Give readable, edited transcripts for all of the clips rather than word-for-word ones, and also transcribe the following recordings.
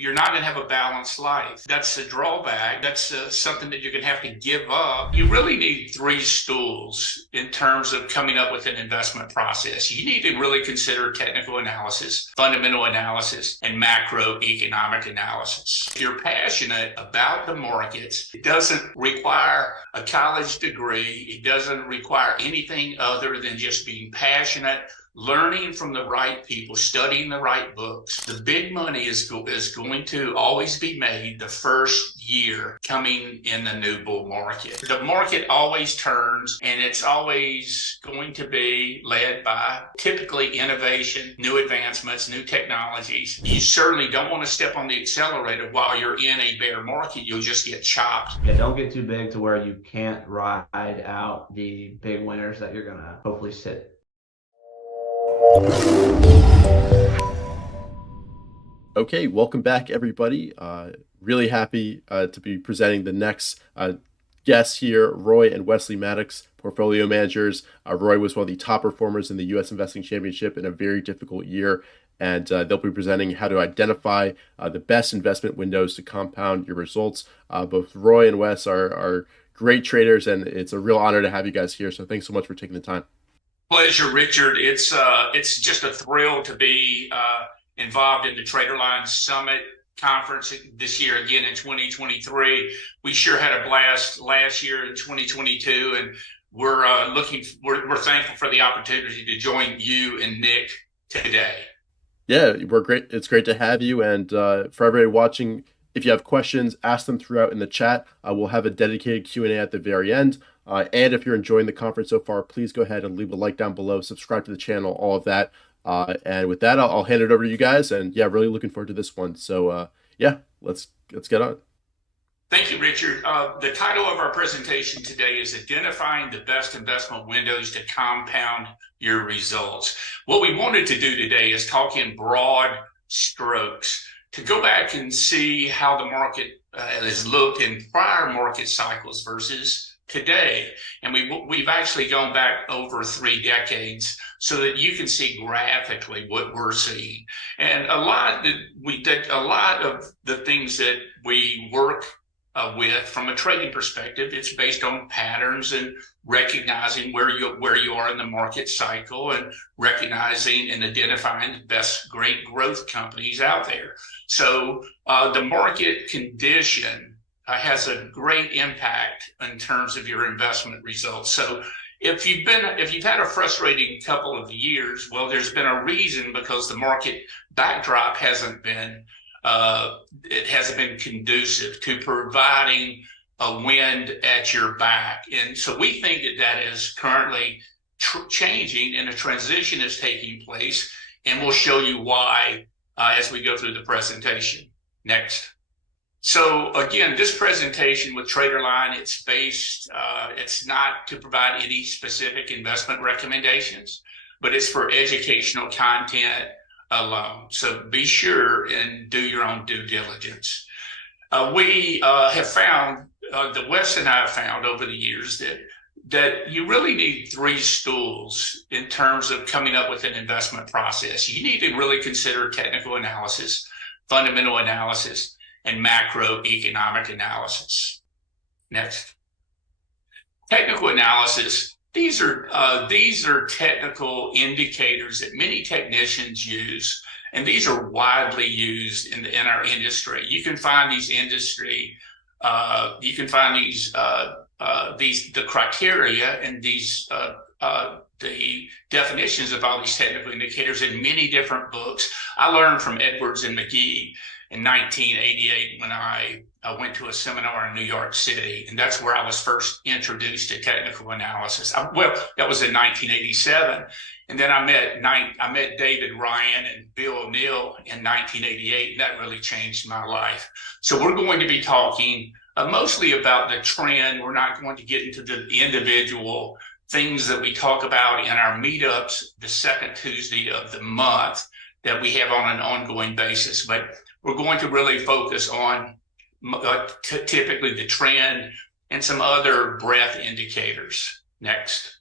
you're not going to have a balanced life. That's a drawback. That's something that you're going to have to give up. You really need three stools in terms of coming up with an investment process. You need to really consider technical analysis, fundamental analysis, and macroeconomic analysis. If you're passionate about the markets, it doesn't require a college degree. It doesn't require anything other than just being passionate, learning from the right people, studying the right books. The big money is going to always be made the first year coming in the new bull market. The market always turns, and it's always going to be led by typically innovation, new advancements, new technologies. You certainly don't want to step on the accelerator while you're in a bear market. You'll just get chopped. Yeah, don't get too big to where you can't ride out the big winners that you're going to hopefully sit. Okay, welcome back, everybody. Really happy to be presenting the next guests here, Roy and Wesley Maddox, portfolio managers. Roy was one of the top performers in the U.S. Investing Championship in a very difficult year, and they'll be presenting how to identify the best investment windows to compound your results. Both Roy and Wes are great traders, and it's a real honor to have you guys here, so thanks so much for taking the time. Pleasure, Richard. It's just a thrill to be involved in the TraderLion Summit Conference this year again in 2023. We sure had a blast last year in 2022, and we're thankful for the opportunity to join you and Nick today. Yeah, we're great. It's great to have you, and for everybody watching, if you have questions, ask them throughout in the chat. We'll have a dedicated Q&A at the very end. And if you're enjoying the conference so far, please go ahead and leave a like down below, subscribe to the channel, all of that. And with that, I'll hand it over to you guys. And yeah, really looking forward to this one. So yeah, let's get on. Thank you, Richard. The title of our presentation today is Identifying the Best Investment Windows to Compound Your Results. What we wanted to do today is talk in broad strokes to go back and see how the market has looked in prior market cycles versus today. And we've actually gone back over 3 decades so that you can see graphically what we're seeing. And a lot of the things that we work with from a trading perspective, it's based on patterns and recognizing where you are in the market cycle and recognizing and identifying the best great growth companies out there. So the market condition has a great impact in terms of your investment results. So if you've had a frustrating couple of years, well, there's been a reason, because the market backdrop hasn't been conducive to providing a wind at your back. And so we think that is currently changing, and a transition is taking place, and we'll show you why as we go through the presentation. Next. So again, this presentation with TraderLion, it's based, it's not to provide any specific investment recommendations, but it's for educational content alone. So be sure and do your own due diligence. We have found, the West and I have found over the years that you really need three stools in terms of coming up with an investment process. You need to really consider technical analysis, fundamental analysis, and macroeconomic analysis. Next. Technical analysis. These are technical indicators that many technicians use, and these are widely used in our industry. You can find these the criteria and the definitions of all these technical indicators in many different books. I learned from Edwards and McGee in 1988 when I went to a seminar in New York City, and that's where I was first introduced to technical analysis. Well, that was in 1987, and then I met David Ryan and Bill O'Neill in 1988, and that really changed my life. So we're going to be talking mostly about the trend. We're not going to get into the individual things that we talk about in our meetups the second Tuesday of the month that we have on an ongoing basis, but we're going to really focus on typically the trend and some other breadth indicators. Next.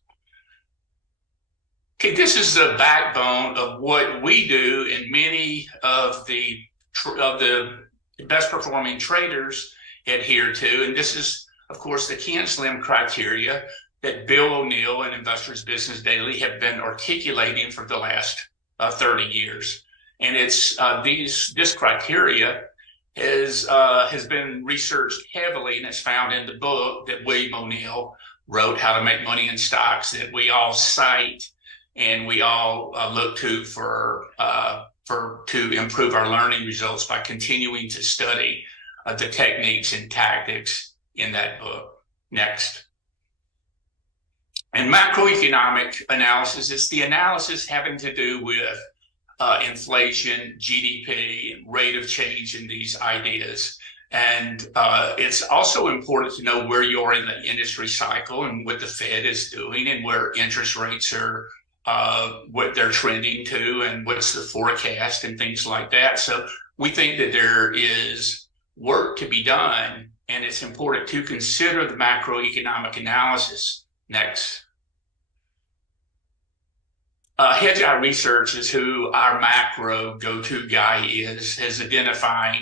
Okay, this is the backbone of what we do in many of the the best performing traders adhere to. And this is, of course, the Ken Slim criteria that Bill O'Neill and Investors Business Daily have been articulating for the last 30 years. And it's this criteria has been researched heavily, and it's found in the book that William O'Neill wrote, How to Make Money in Stocks, that we all cite and we all look to to improve our learning results by continuing to study the techniques and tactics in that book. Next. And macroeconomic analysis is the analysis having to do with inflation, GDP, rate of change in these ideas. And it's also important to know where you are in the industry cycle and what the Fed is doing and where interest rates are, what they're trending to, and what's the forecast and things like that. So we think that there is work to be done, and it's important to consider the macroeconomic analysis. Next. Hedgeye Research is who our macro go-to guy is, has identified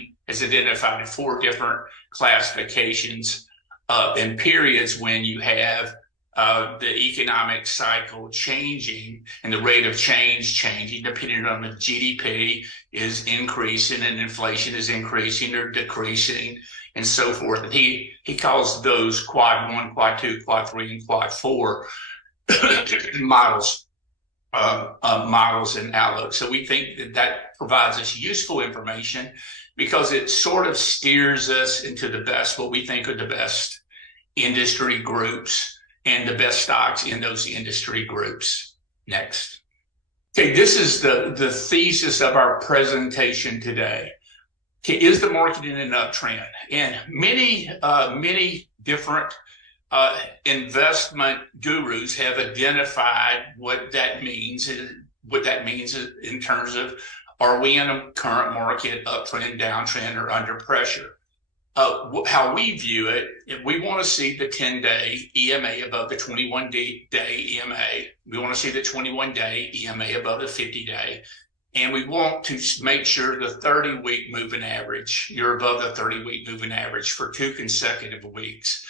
4 different classifications in periods when you have the economic cycle changing and the rate of change changing, depending on the GDP is increasing and inflation is increasing or decreasing and so forth. And he calls those quad 1, quad 2, quad 3, and quad 4 models. Models and outlook. So we think that provides us useful information because it sort of steers us into what we think are the best industry groups and the best stocks in those industry groups. Next. Okay, this is the thesis of our presentation today. Okay, is the market in an uptrend? And many different investment gurus have identified what that means in terms of, are we in a current market uptrend, downtrend, or under pressure? How we view it, if we want to see the 10-day EMA above the 21-day EMA, we want to see the 21-day EMA above the 50-day, and we want to make sure the 30-week moving average, you're above the 30-week moving average for 2 consecutive weeks.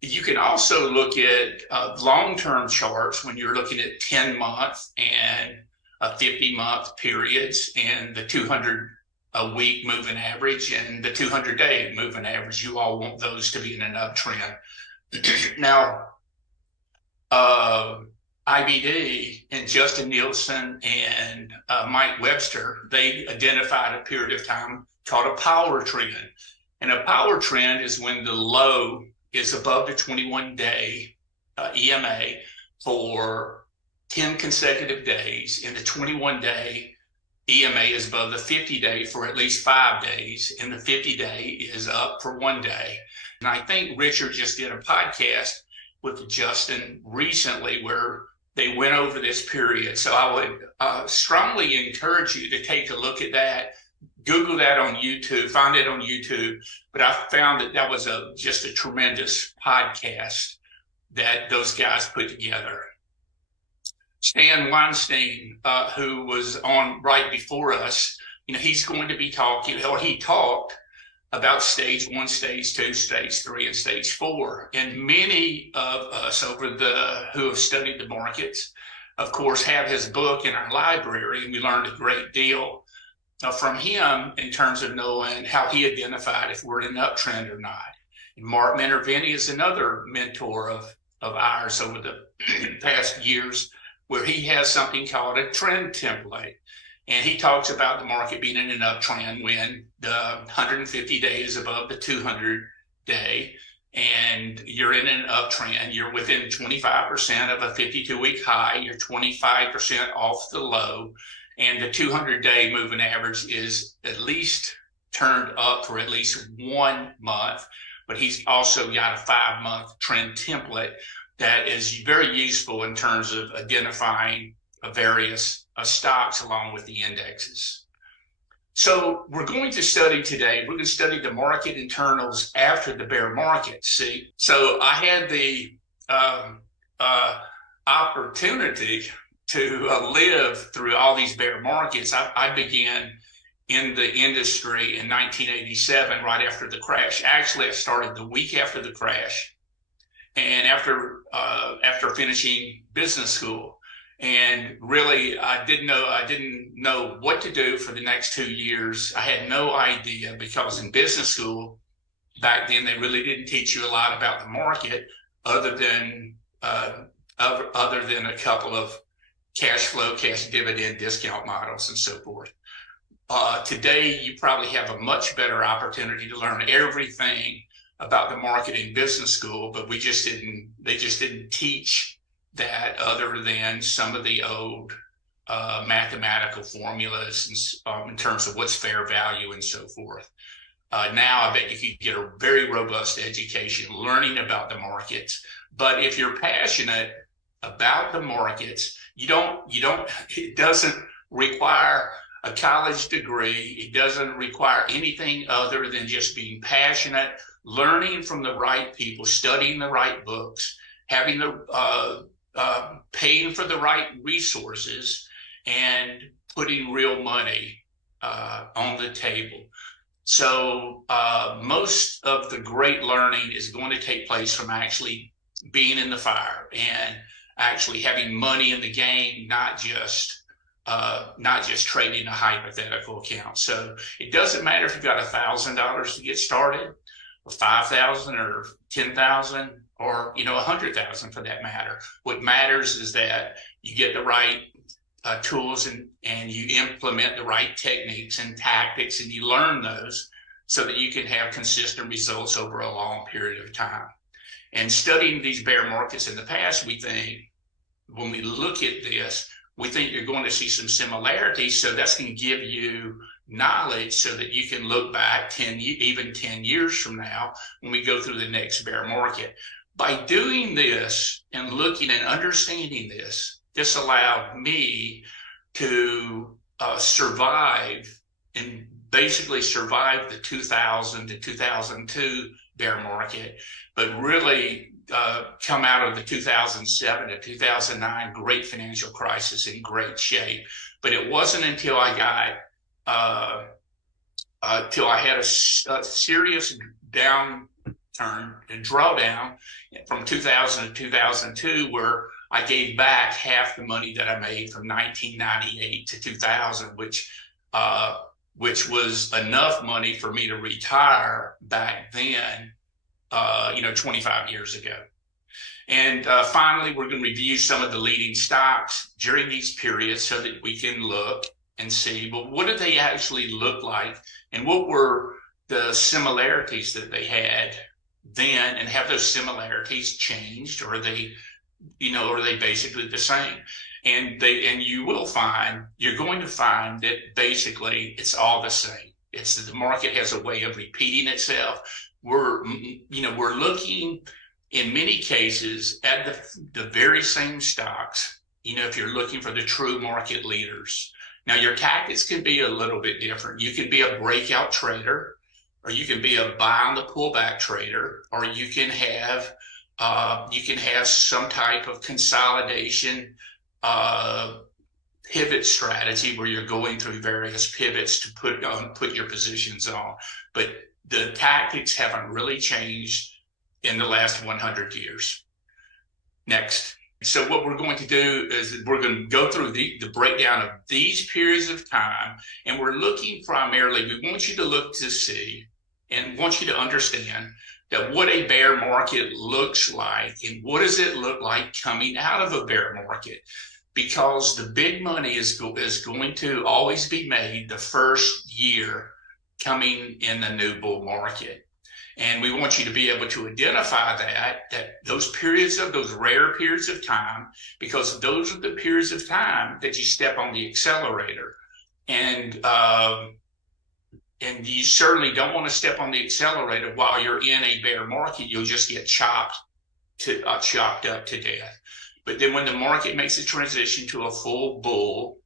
You can also look at long-term charts when you're looking at 10-month and 50-month periods and the 200-week moving average and the 200-day moving average. You all want those to be in an uptrend. Now, IBD and Justin Nielsen and Mike Webster, they identified a period of time called a power trend. And a power trend is when the low is above the 21-day EMA for 10 consecutive days, and the 21-day EMA is above the 50-day for at least 5 days, and the 50-day is up for 1 day. And I think Richard just did a podcast with Justin recently where they went over this period. So I would strongly encourage you to take a look at that. Google that on YouTube, find it on YouTube. But I found that was just a tremendous podcast that those guys put together. Stan Weinstein, who was on right before us, he's going to be talking, or he talked about stage 1, stage 2, stage 3, and stage 4. And many of us who have studied the markets, of course, have his book in our library, and we learned a great deal from him in terms of knowing how he identified if we're in an uptrend or not. And Mark Minervini is another mentor of ours over the past years, where he has something called a trend template. And he talks about the market being in an uptrend when the 150 days above the 200-day, and you're in an uptrend. You're within 25% of a 52-week high. You're 25% off the low. And the 200-day moving average is at least turned up for at least 1 month. But he's also got a 5-month trend template that is very useful in terms of identifying various stocks along with the indexes. So we're going to study today, we're going to study the market internals after the bear market. See, so I had the opportunity to live through all these bear markets. I began in the industry in 1987, right after the crash. Actually, I started the week after the crash, and after finishing business school. And really, I didn't know what to do for the next 2 years. I had no idea, because in business school back then they really didn't teach you a lot about the market, other than a couple of cash flow, cash dividend, discount models, and so forth. Today, you probably have a much better opportunity to learn everything about the market in business school, but they just didn't teach that, other than some of the old mathematical formulas in terms of what's fair value and so forth. Now, I bet you could get a very robust education learning about the markets. But if you're passionate about the markets, it doesn't require a college degree. It doesn't require anything other than just being passionate, learning from the right people, studying the right books, having paying for the right resources, and putting real money on the table. So most of the great learning is going to take place from actually being in the fire and actually having money in the game, not just trading a hypothetical account. So it doesn't matter if you've got $1,000 to get started, or 5,000, or 10,000, or 100,000 for that matter. What matters is that you get the right tools and you implement the right techniques and tactics, and you learn those so that you can have consistent results over a long period of time. And studying these bear markets in the past, we think, when we look at this, we think you're going to see some similarities. So that's going to give you knowledge so that you can look back even 10 years from now when we go through the next bear market. By doing this and looking and understanding this allowed me to survive, and basically survive the 2000 to 2002 bear market, but really come out of the 2007 to 2009 great financial crisis in great shape. But it wasn't until I had a serious downturn and drawdown from 2000 to 2002 where I gave back half the money that I made from 1998 to 2000, which was enough money for me to retire back then, 25 years ago. And finally, we're going to review some of the leading stocks during these periods so that we can look and see, well, what did they actually look like, and what were the similarities that they had then, and have those similarities changed, or are they basically the same? And you're going to find that basically it's all the same. It's that the market has a way of repeating itself. We're looking in many cases at the very same stocks, if you're looking for the true market leaders. Now, your tactics can be a little bit different. You can be a breakout trader, or you can be a buy on the pullback trader, or you can have some type of consolidation pivot strategy where you're going through various pivots to put your positions on. But the tactics haven't really changed in the last 100 years. Next. So what we're going to do is we're going to go through the breakdown of these periods of time, and we're looking primarily, we want you to look to see and want you to understand that what a bear market looks like, and what does it look like coming out of a bear market. Because the big money is going to always be made the first year coming in the new bull market. And we want you to be able to identify those rare periods of time, because those are the periods of time that you step on the accelerator. And you certainly don't want to step on the accelerator while you're in a bear market. You'll just get chopped up to death. But then when the market makes a transition to a full bull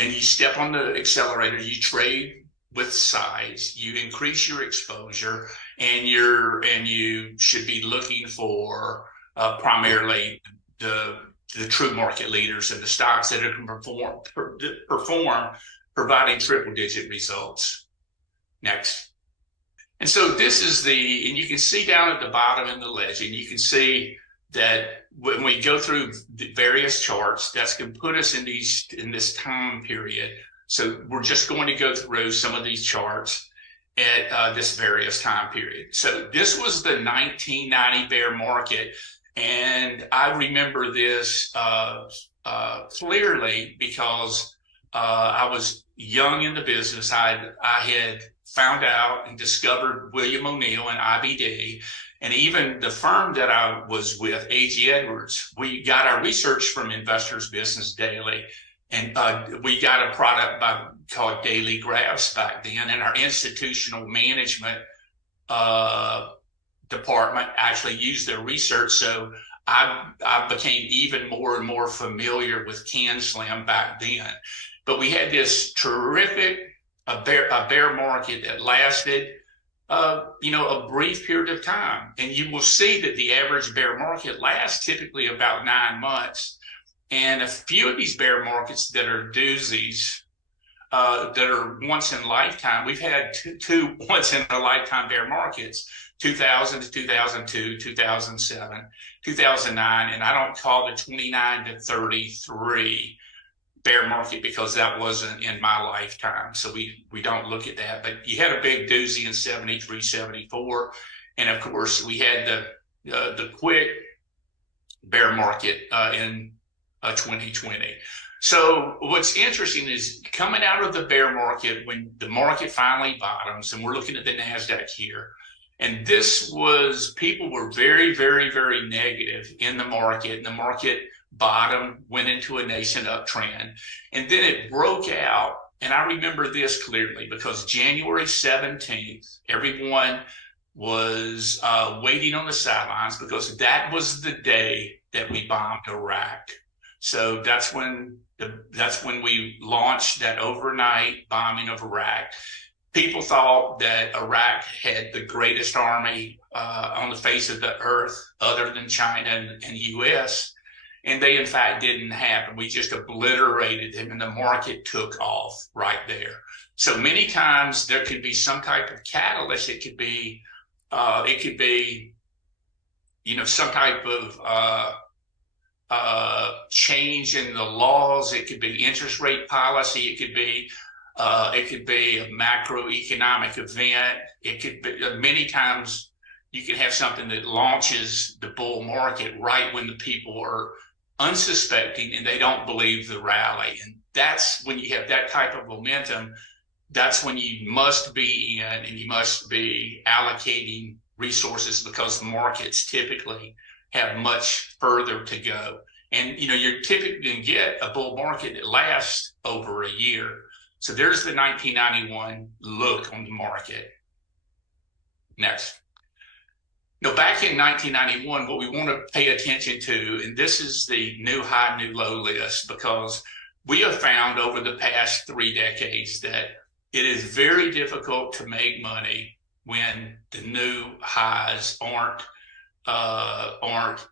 and you step on the accelerator, you trade with size, you increase your exposure, and you should be looking for primarily the true market leaders and the stocks that are going to perform providing triple-digit results. Next. And so this is and you can see down at the bottom in the legend, you can see that when we go through the various charts, that's going to put us in this time period. So we're just going to go through some of these charts at this various time period. So this was the 1990 bear market. And I remember this clearly because I was young in the business. I had found out and discovered William O'Neill and IBD, and even the firm that I was with, A.G. Edwards. We got our research from Investors Business Daily, and we got a product called Daily Graphs back then, and our institutional management department actually used their research. So I became even more and more familiar with CanSlim back then. But we had this terrific a bear market that lasted a brief period of time. And you will see that the average bear market lasts typically about 9 months. And a few of these bear markets that are doozies, that are once in a lifetime, we've had two once in a lifetime bear markets, 2000 to 2002, 2007, 2009, and I don't call the 29 to 33 bear market because that wasn't in my lifetime. So we don't look at that. But you had a big doozy in 73, 74. And of course we had the quick bear market in 2020. So what's interesting is coming out of the bear market, when the market finally bottoms, and we're looking at the NASDAQ here, and this was, people were very, very, very negative in the market, and the market bottom went into a nascent uptrend, and then it broke out. And I remember this clearly because January 17th, everyone was waiting on the sidelines because that was the day that we bombed Iraq. So that's when we launched that overnight bombing of Iraq. People thought that Iraq had the greatest army on the face of the earth other than China and the U.S., and they, in fact, didn't happen. We just obliterated them, and the market took off right there. So many times there could be some type of catalyst. It could be, some type of change in the laws. It could be interest rate policy. It could be a macroeconomic event. It could be many times you can have something that launches the bull market right when the people are unsuspecting and they don't believe the rally. And that's when you have that type of momentum. That's when you must be in and you must be allocating resources because the markets typically have much further to go. And, you're typically going to get a bull market that lasts over a year. So there's the 1991 look on the market. Next. Now, back in 1991, what we want to pay attention to, and this is the new high, new low list, because we have found over the past 3 decades that it is very difficult to make money when the new highs aren't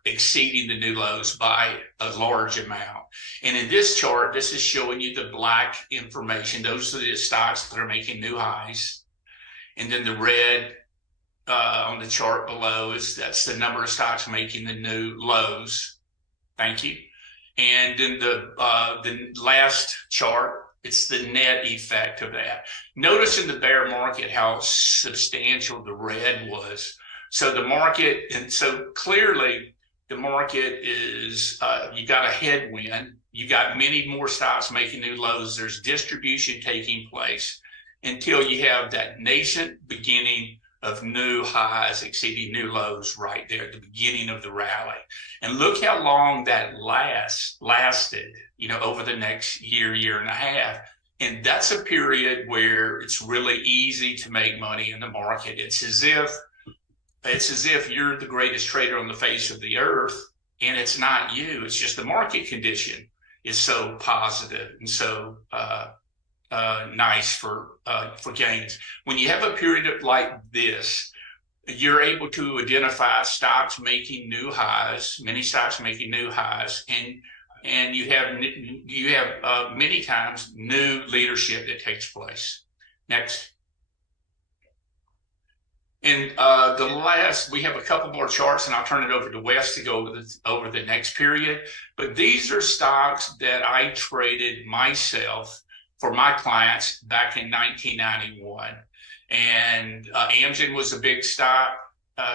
exceeding the new lows by a large amount. And in this chart, this is showing you the black information. Those are the stocks that are making new highs. And then the red on the chart below that's the number of stocks making the new lows. Thank you. And then the last chart, it's the net effect of that. Notice in the bear market how substantial the red was. So the market, and so clearly the market is, you got a headwind. You got many more stocks making new lows. There's distribution taking place until you have that nascent beginning of new highs exceeding new lows right there at the beginning of the rally. And look how long that lasted, over the next year and a half. And that's a period where it's really easy to make money in the market. It's as if you're the greatest trader on the face of the earth, and it's not you. It's just the market condition is so positive and so nice for gains. When you have a period like this, you're able to identify stocks making new highs, many stocks making new highs, and and you have many times new leadership that takes place. Next. And we have a couple more charts, and I'll turn it over to Wes to go over the next period. But these are stocks that I traded myself for my clients back in 1991. And AMGN was a big stock.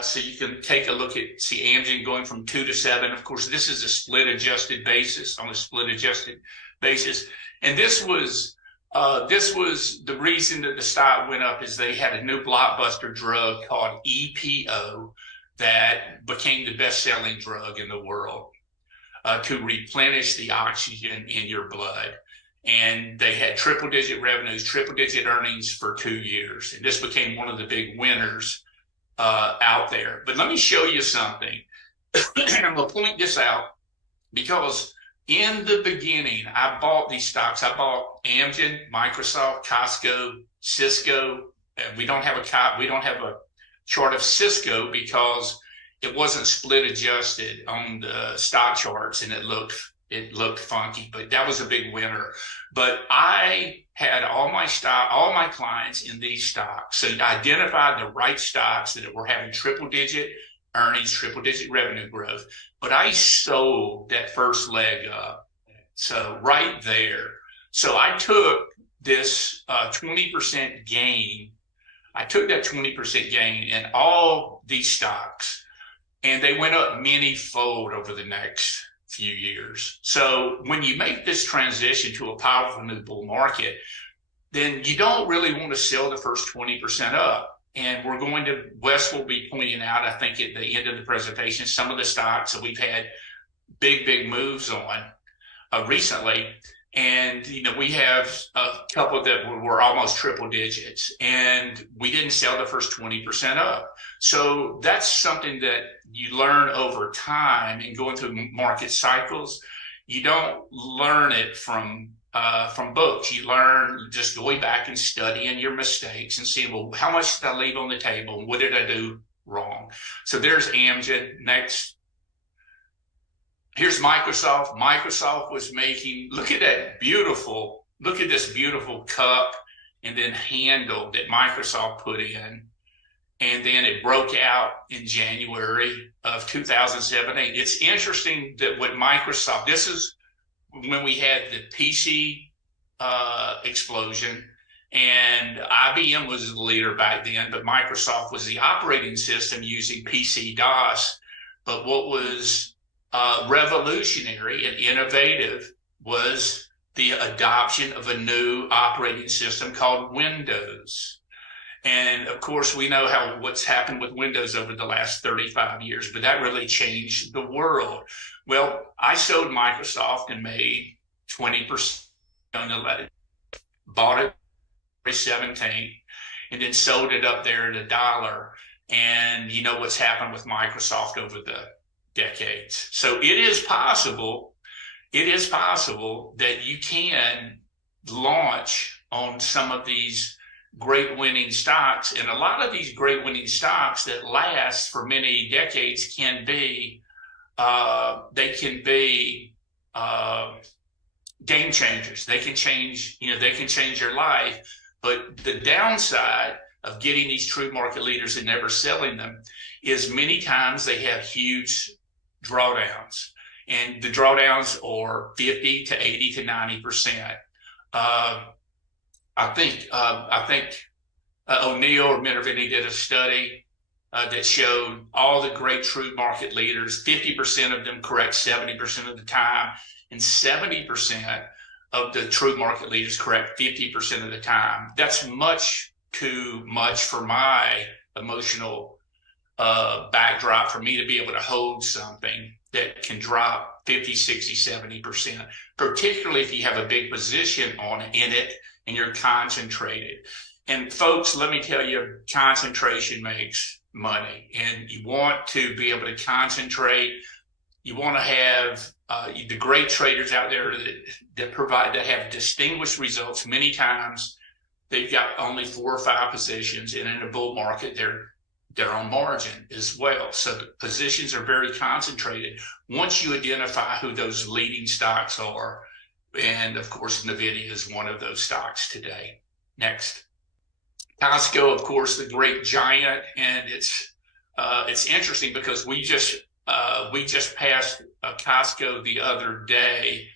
So you can take a look at, see AMGN going from 2 to 7. Of course, this is a split adjusted basis, on a split adjusted basis. And this was the reason that the stock went up, is they had a new blockbuster drug called EPO that became the best-selling drug in the world to replenish the oxygen in your blood. And they had triple-digit revenues, triple-digit earnings for 2 years. And this became one of the big winners out there. But let me show you something. And I'm going to point this out because in the beginning, I bought these stocks. I bought AMGN, Microsoft, Costco, Cisco. We don't have a chart of Cisco because it wasn't split adjusted on the stock charts, and it looked funky. But that was a big winner. But I had all my clients in these stocks. So I identified the right stocks that were having triple-digit earnings, triple-digit revenue growth. But I sold that first leg up. So right there. So I took this 20% gain. I took that 20% gain in all these stocks, and they went up many-fold over the next few years. So when you make this transition to a powerful new bull market, then you don't really want to sell the first 20% up. And Wes will be pointing out, I think at the end of the presentation, some of the stocks that we've had big moves on recently. And, we have a couple that were almost triple digits, and we didn't sell the first 20% up. So that's something that you learn over time and going through market cycles. You don't learn it from books. You learn just going back and studying your mistakes and seeing, well, how much did I leave on the table? What did I do wrong? So there's AMGN. Next. Here's Microsoft. Microsoft was making, look at this beautiful cup and then handle that Microsoft put in. And then it broke out in January of 2017. It's interesting that what Microsoft, this is when we had the PC explosion, and IBM was the leader back then, but Microsoft was the operating system using PC-DOS. But what was revolutionary and innovative was the adoption of a new operating system called Windows. And of course, we know what's happened with Windows over the last 35 years, but that really changed the world. Well, I sold Microsoft and made 20% on the bought it for 17, and then sold it up there at $1. And you know what's happened with Microsoft over the decades. So it is possible that you can launch on some of these great winning stocks. And a lot of these great winning stocks that last for many decades can be game changers. They can change your life. But the downside of getting these true market leaders and never selling them is many times they have huge drawdowns, and the drawdowns are 50 to 80 to 90%. I think O'Neill or Minervini did a study that showed all the great true market leaders, 50% of them correct 70% of the time, and 70% of the true market leaders correct 50% of the time. That's much too much for my emotional backdrop for me to be able to hold something that can drop 50, 60, 70%, particularly if you have a big position in it and you're concentrated. And folks, let me tell you, concentration makes money, and you want to be able to concentrate. You want to have the great traders out there that have distinguished results. Many times they've got only 4 or 5 positions, and in a bull market, they're their own margin as well. So the positions are very concentrated once you identify who those leading stocks are. And of course, Nvidia is one of those stocks today. Next. Costco, of course, the great giant, and it's interesting because we just passed Costco the other day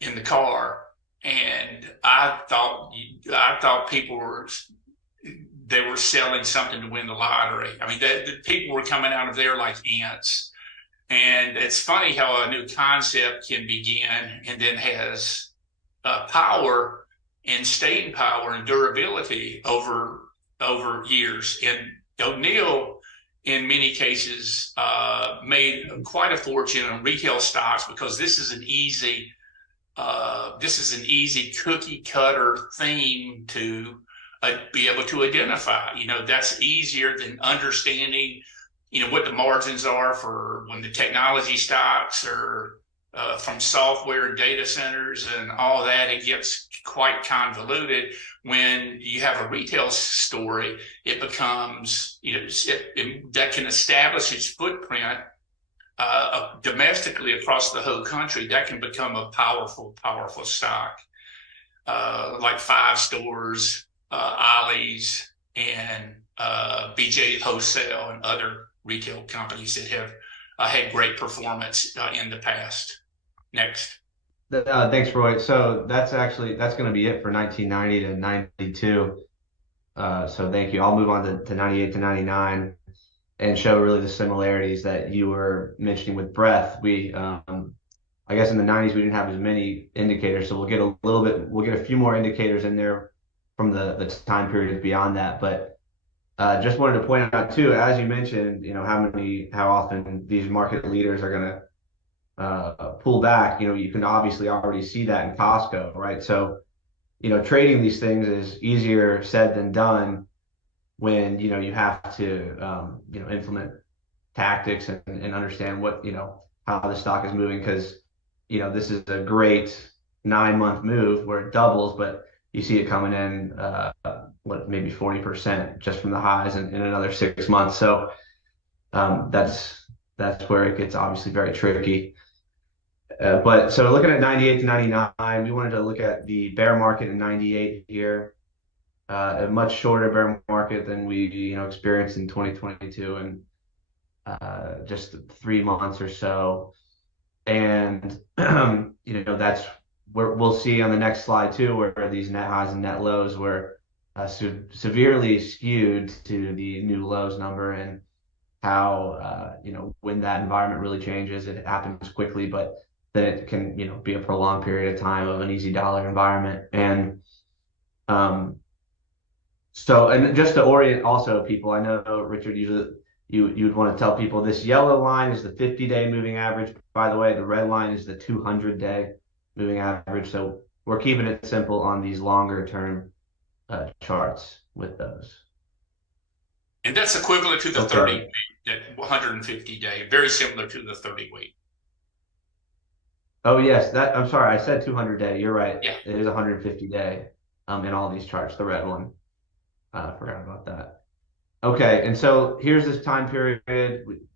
in the car, and I thought people were selling something to win the lottery. I mean, the people were coming out of there like ants. And it's funny how a new concept can begin and then has power and staying power and durability over years. And O'Neill, in many cases, made quite a fortune on retail stocks because this is an easy cookie cutter theme to be able to identify. That's easier than understanding what the margins are for when the technology stocks or from software and data centers and all that. It gets quite convoluted. When you have a retail story, it becomes, that can establish its footprint domestically across the whole country. That can become a powerful stock, like 5 stores, Ollie's, and BJ Wholesale and other retail companies that have had great performance in the past. Next. Thanks, Roy. So that's going to be it for 1990 to 92. So thank you. I'll move on to 98 to 99 and show really the similarities that you were mentioning with breadth. We, I guess in the 90s, we didn't have as many indicators, so we'll get a few more indicators in there from the time periods beyond that. But just wanted to point out too, as you mentioned, how often these market leaders are going to pull back. You can obviously already see that in Costco, right? So, trading these things is easier said than done when, you have to, implement tactics and understand what, how the stock is moving. Because, this is a great 9-month move where it doubles, but you see it coming in, maybe 40% just from the highs in another 6 months. So that's where it gets obviously very tricky. But so looking at 98 to 99, we wanted to look at the bear market in 98 here, a much shorter bear market than we experienced in 2022 and just 3 months or so. And that's where we'll see on the next slide too, where these net highs and net lows were severely skewed to the new lows number, and how when that environment really changes, it happens quickly, but then it can be a prolonged period of time of an easy dollar environment. And so, and just to orient also people, I know Richard, usually you'd want to tell people this yellow line is the 50-day moving average. By the way, the red line is the 200-day moving average. So we're keeping it simple on these longer term charts with those. And that's equivalent to the 30, that 150-day, very similar to the 30-week. Oh yes, I'm sorry, I said 200-day. You're right. Yeah. It is 150-day in all these charts, the red one. I forgot about that. Okay, and so here's this time period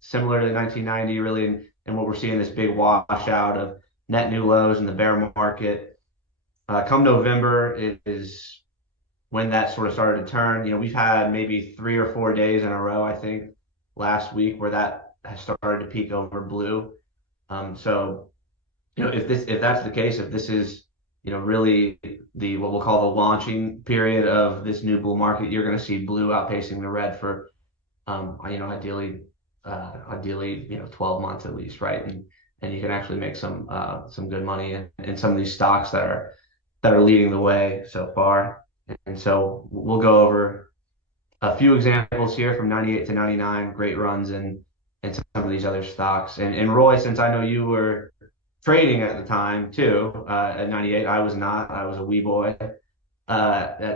similar to 1990, really, and what we're seeing, this big washout of net new lows in the bear market. Come November, it is when that sort of started to turn. We've had maybe 3 or 4 days in a row, I think, last week where that has started to peak over blue. So, if that's the case, if this is, really what we'll call the launching period of this new bull market, you're going to see blue outpacing the red for, ideally, 12 months at least, right? And you can actually make some good money in some of these stocks that are leading the way so far. And so we'll go over a few examples here from 98 to 99, great runs in some of these other stocks. And Roy, since I know you were trading at the time too, at 98, I was not. I was a wee boy. So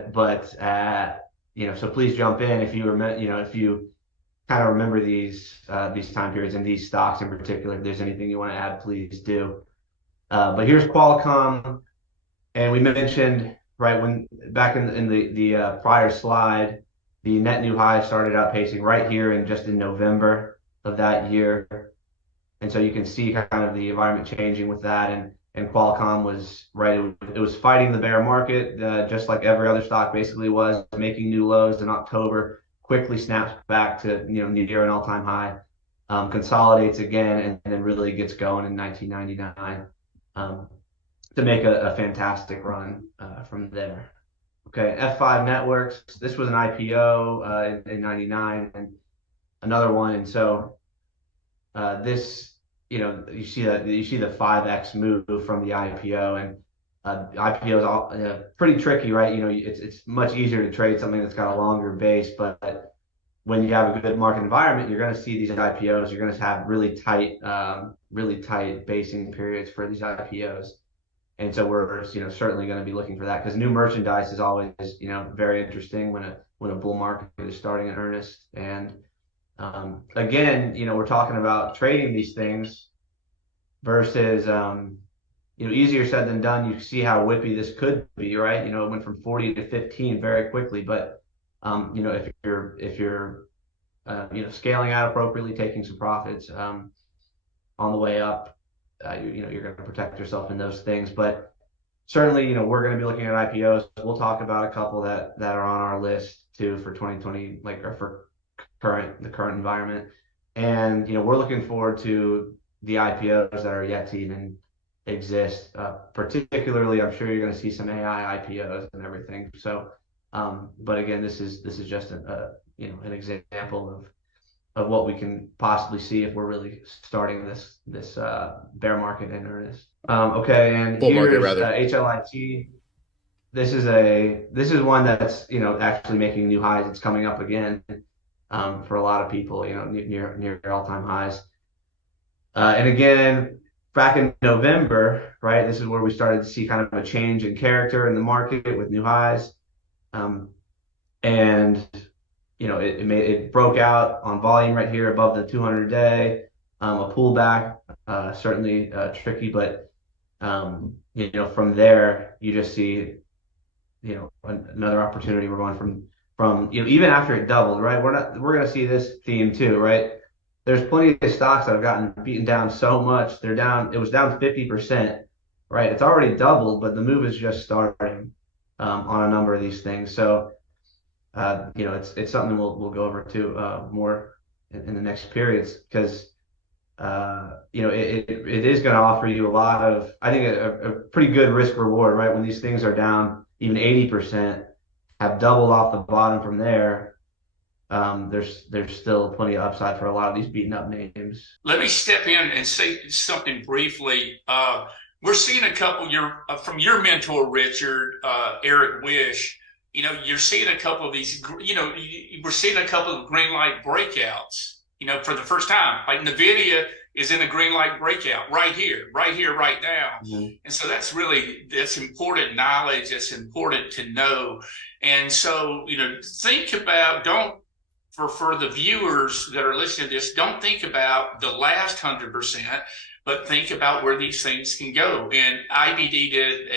please jump in if you if you kind of remember these time periods and these stocks in particular. If there's anything you want to add, please do. But here's Qualcomm, and we mentioned right when back in the prior slide The net new high started outpacing right here in November of that year. And so you can see kind of the environment changing with that. And Qualcomm was right. It was fighting the bear market, just like every other stock basically was, making new lows in October, quickly snaps back to near an all-time high, consolidates again, and then really gets going in 1999 to make a fantastic run from there. Okay, F5 Networks. This was an IPO in 99 and another one. And so this, you see the 5x move from the IPO, and IPO is all pretty tricky, right? It's much easier to trade something that's got a longer base, but when you have a good market environment, you're going to see these IPOs. You're going to have really tight basing periods for these IPOs. And so we're certainly going to be looking for that, because new merchandise is always very interesting when a bull market is starting in earnest. And again, we're talking about trading these things versus easier said than done. You see how whippy this could be, right? It went from 40 to 15 very quickly, but if you're scaling out appropriately, taking some profits on the way up, you're going to protect yourself in those things. But certainly, we're going to be looking at IPOs. We'll talk about a couple that are on our list too for 2020, or for the current environment. And we're looking forward to the IPOs that are yet to even exist. Particularly, I'm sure you're going to see some AI IPOs and everything. So, but again, this is just an example of what we can possibly see if we're really starting this bear market in earnest. Okay, and Bull market, here's rather. HLIT. This is one that's actually making new highs. It's coming up again for a lot of people, near all-time highs. And again, back in November, right? This is where we started to see kind of a change in character in the market with new highs, and it broke out on volume right here above the 200-day. A pullback, certainly tricky, but from there you just see another opportunity. We're going from even after it doubled, right? We're going to see this theme too, right? There's plenty of stocks that have gotten beaten down so much. They're down. It was down 50%, right? It's already doubled, but the move is just starting on a number of these things. So it's something we'll go over too more in the next periods, because it is going to offer you a lot of, I think, a pretty good risk reward, right? When these things are down even 80%, have doubled off the bottom from there. There's still plenty of upside for a lot of these beaten up names. Let me step in and say something briefly. We're seeing a couple from your mentor, Richard, Eric Wish. You're seeing a couple of these. We're seeing a couple of green light breakouts. For the first time, like Nvidia is in a green light breakout right here, right now. Mm-hmm. And so that's important knowledge. That's important to know. And so, think about, for the viewers that are listening to this, don't think about the last 100%, but think about where these things can go. And IBD did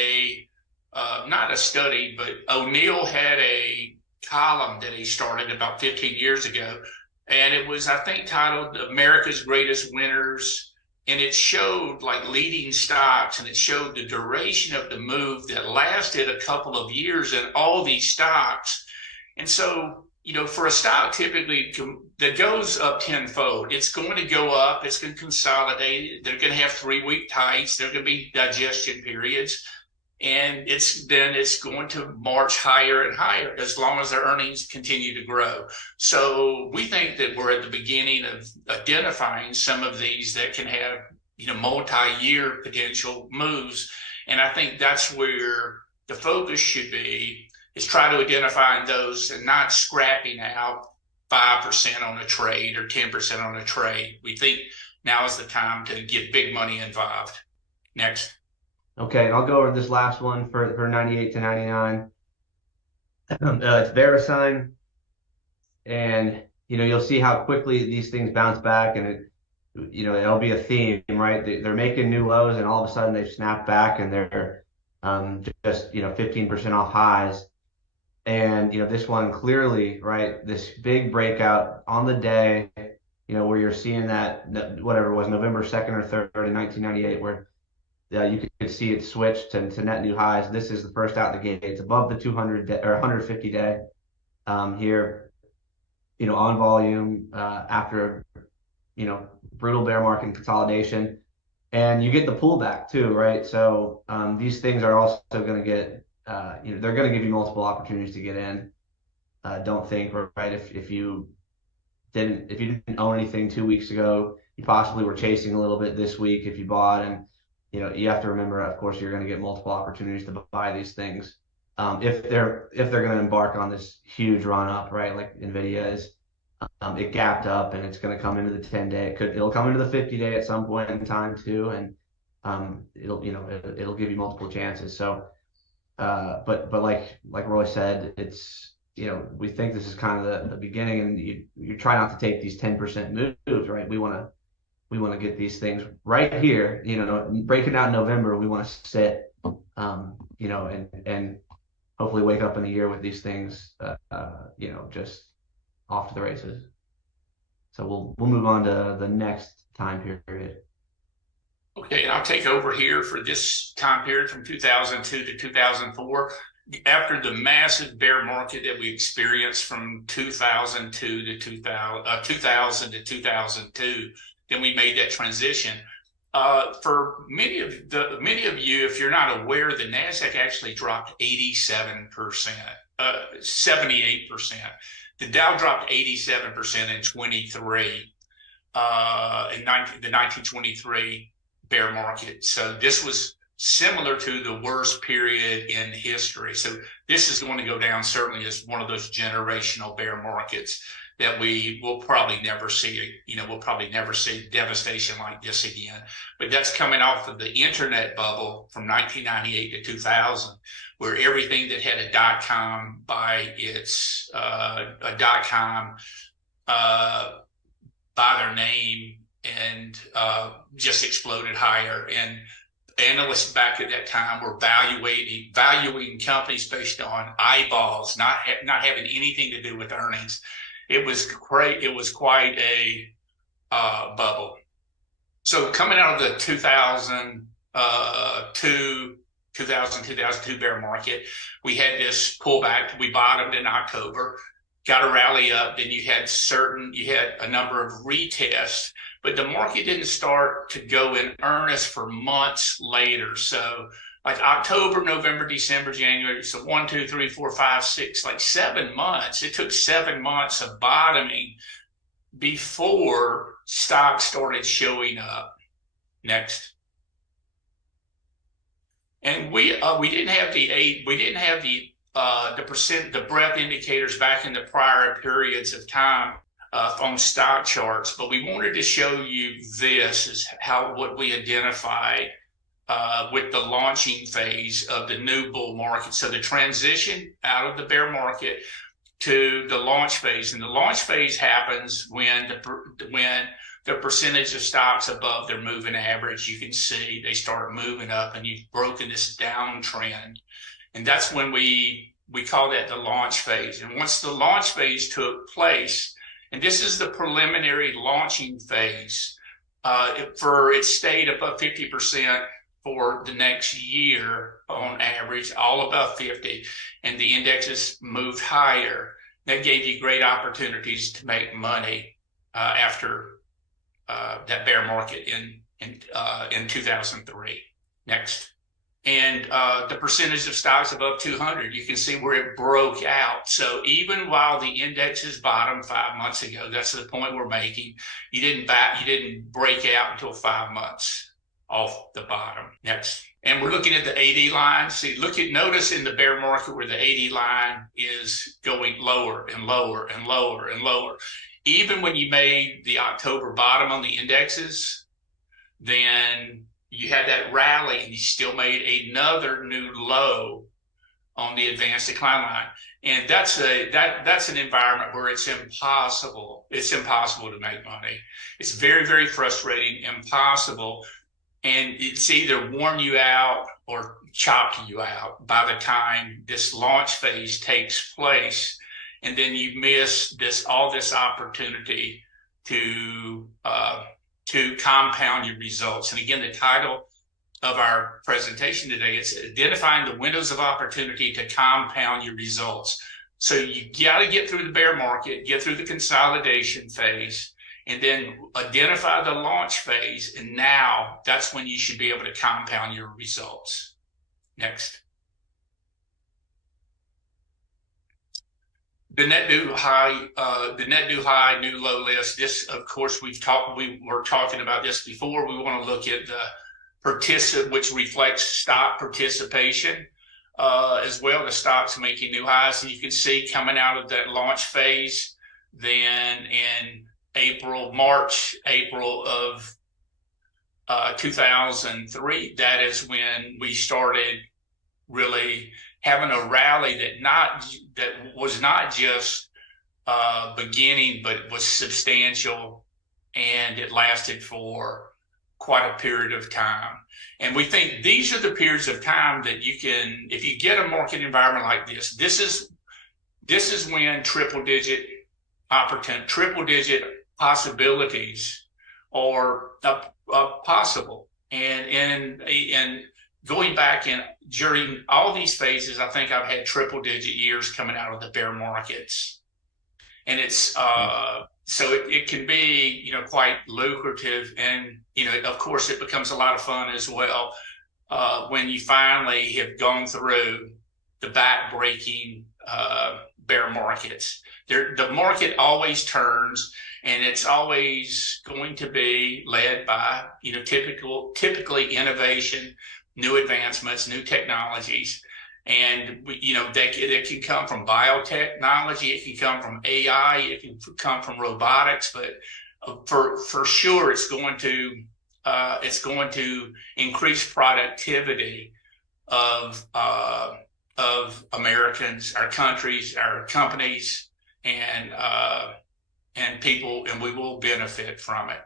not a study, but O'Neill had a column that he started about 15 years ago. And it was, I think, titled America's Greatest Winners. And it showed like leading stocks, and it showed the duration of the move that lasted a couple of years in all these stocks. And so, for a stock typically that goes up tenfold, it's going to go up, it's going to consolidate, they're going to have 3-week tights, there are going to be digestion periods, and it's going to march higher and higher as long as their earnings continue to grow. So we think that we're at the beginning of identifying some of these that can have, multi-year potential moves. And I think that's where the focus should be, is try to identify those and not scrapping out 5% on a trade or 10% on a trade. We think now is the time to get big money involved. Next. Okay, I'll go over this last one for 98 to 99. It's VeriSign, and you'll see how quickly these things bounce back, and it'll be a theme, right? They're making new lows, and all of a sudden they've snapped back, and they're just 15% off highs. And, this one clearly, right, this big breakout on the day, where you're seeing that, whatever it was, November 2nd or 3rd in 1998, where you could see it switch to net new highs. This is the first out the gate. It's above the 200 day, or 150 day here, on volume after, brutal bear market consolidation. And you get the pullback too, right? So these things are also going to get, they're going to give you multiple opportunities to get in. Don't think, right? If you didn't own anything 2 weeks ago, you possibly were chasing a little bit this week if you bought, and you have to remember, of course, you're going to get multiple opportunities to buy these things if they're going to embark on this huge run up, right? Like Nvidia is. It gapped up and it's going to come into the 10-day. It'll come into the 50-day at some point in time too, and it'll give you multiple chances. So, but like Roy said, it's we think this is kind of the beginning, and you try not to take these 10% moves, right? We want to get these things right here. Breaking out in November, we want to sit, and hopefully wake up in the year with these things, just off to the races. So we'll move on to the next time period. Okay, and I'll take over here for this time period from 2002 to 2004. After the massive bear market that we experienced from 2002 to 2000 to 2002, then we made that transition. For many of you, if you're not aware, the NASDAQ actually dropped 87%, 78%. The Dow dropped 87% in 23, in the 1923 bear market. So this was similar to the worst period in history. So this is going to go down certainly as one of those generational bear markets that we will probably never see. We'll probably never see devastation like this again. But that's coming off of the internet bubble from 1998 to 2000, where everything that had a .com by its .com by their name and just exploded higher. And analysts back at that time were valuing companies based on eyeballs, not having anything to do with earnings. It was great. It was quite a bubble. So coming out of the 2002 bear market, we had this pullback. We bottomed in October, got a rally up. Then you had a number of retests, but the market didn't start to go in earnest for months later. So like October, November, December, January. So 1, 2, 3, 4, 5, 6, like 7 months. It took 7 months of bottoming before stocks started showing up. Next. And we didn't have the breadth indicators back in the prior periods of time on stock charts, but we wanted to show you this is what we identified with the launching phase of the new bull market. So the transition out of the bear market to the launch phase, and the launch phase happens when the percentage of stocks above their moving average, you can see they start moving up, and you've broken this downtrend. And that's when we call that the launch phase. And once the launch phase took place, and this is the preliminary launching phase, it stayed above 50% for the next year on average, all above 50, and the indexes moved higher. That gave you great opportunities to make money after that bear market in 2003. Next. And the percentage of stocks above 200, you can see where it broke out. So even while the indexes bottomed 5 months ago, that's the point we're making, you didn't break out until 5 months off the bottom. Next. And we're looking at the 80 line. See, notice in the bear market where the 80 line is going lower and lower and lower and lower. Even when you made the October bottom on the indexes, then you had that rally and you still made another new low on the advanced decline line. And that's an environment where it's impossible. It's impossible to make money. It's very, very frustrating, impossible. And it's either worn you out or chop you out by the time this launch phase takes place, and then you miss all this opportunity to compound your results. And again, the title of our presentation today is identifying the windows of opportunity to compound your results. So you got to get through the bear market, get through the consolidation phase, and then identify the launch phase. And now that's when you should be able to compound your results. Next. The net new high, new low list. This, of course, we were talking about this before. We want to look at the which reflects stock participation as well. The stocks making new highs, and you can see coming out of that launch phase, then in March, April of 2003, that is when we started really having a rally that was not just beginning, but was substantial, and it lasted for quite a period of time. And we think these are the periods of time that you can, if you get a market environment like this, this is when triple digit possibilities are possible. And going back during all these phases, I think I've had triple digit years coming out of the bear markets. And it's, so it can be, quite lucrative. And, of course, it becomes a lot of fun as well when you finally have gone through the back-breaking bear markets. The market always turns, and it's always going to be led by, typically innovation, new advancements, new technologies. And, it can come from biotechnology, it can come from AI, it can come from robotics, but for sure it's going to increase productivity of Americans, our countries, our companies, and people, and we will benefit from it.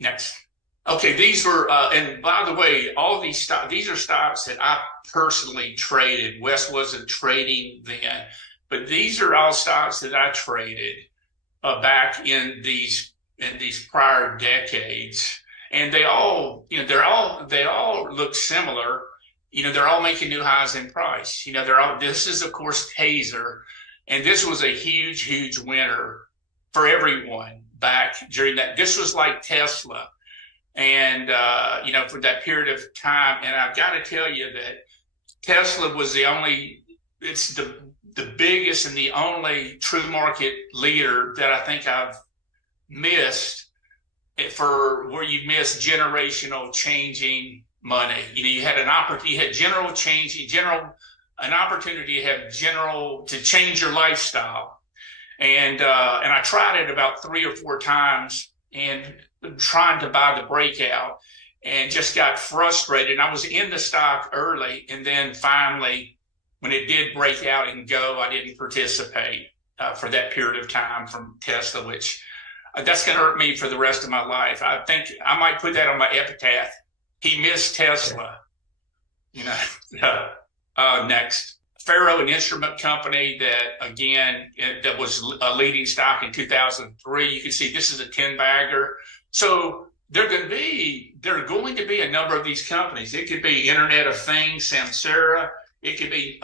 Next. Okay, these were, and by the way, all of these are stocks that I personally traded. Wes wasn't trading then, but these are all stocks that I traded back in these prior decades, and they all, they all look similar. They're all making new highs in price. This is of course Taser, and this was a huge winner for everyone back during that. This was like Tesla. And, for that period of time. And I've got to tell you that Tesla was it's the biggest and the only true market leader that I think I've missed where you miss generational changing money. You had an opportunity, you had an opportunity to change your lifestyle. And I tried it about 3 or 4 times, and trying to buy the breakout, and just got frustrated. I was in the stock early, and then finally, when it did break out and go, I didn't participate for that period of time from Tesla, which that's going to hurt me for the rest of my life. I think I might put that on my epitaph. He missed Tesla. Next. Faro, an instrument company that, again, that was a leading stock in 2003. You can see this is a 10-bagger. So there are going to be a number of these companies. It could be Internet of Things, Samsara. It could be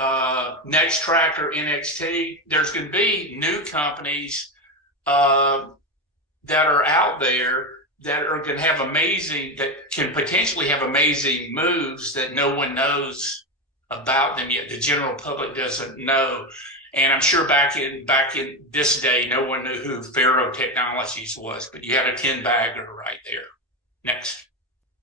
Next Tracker, NXT. There's going to be new companies that are out there that are going to have that can potentially have amazing moves that no one knows about them yet. The general public doesn't know. And I'm sure back in this day, no one knew who Faro Technologies was, but you had a 10-bagger right there. Next.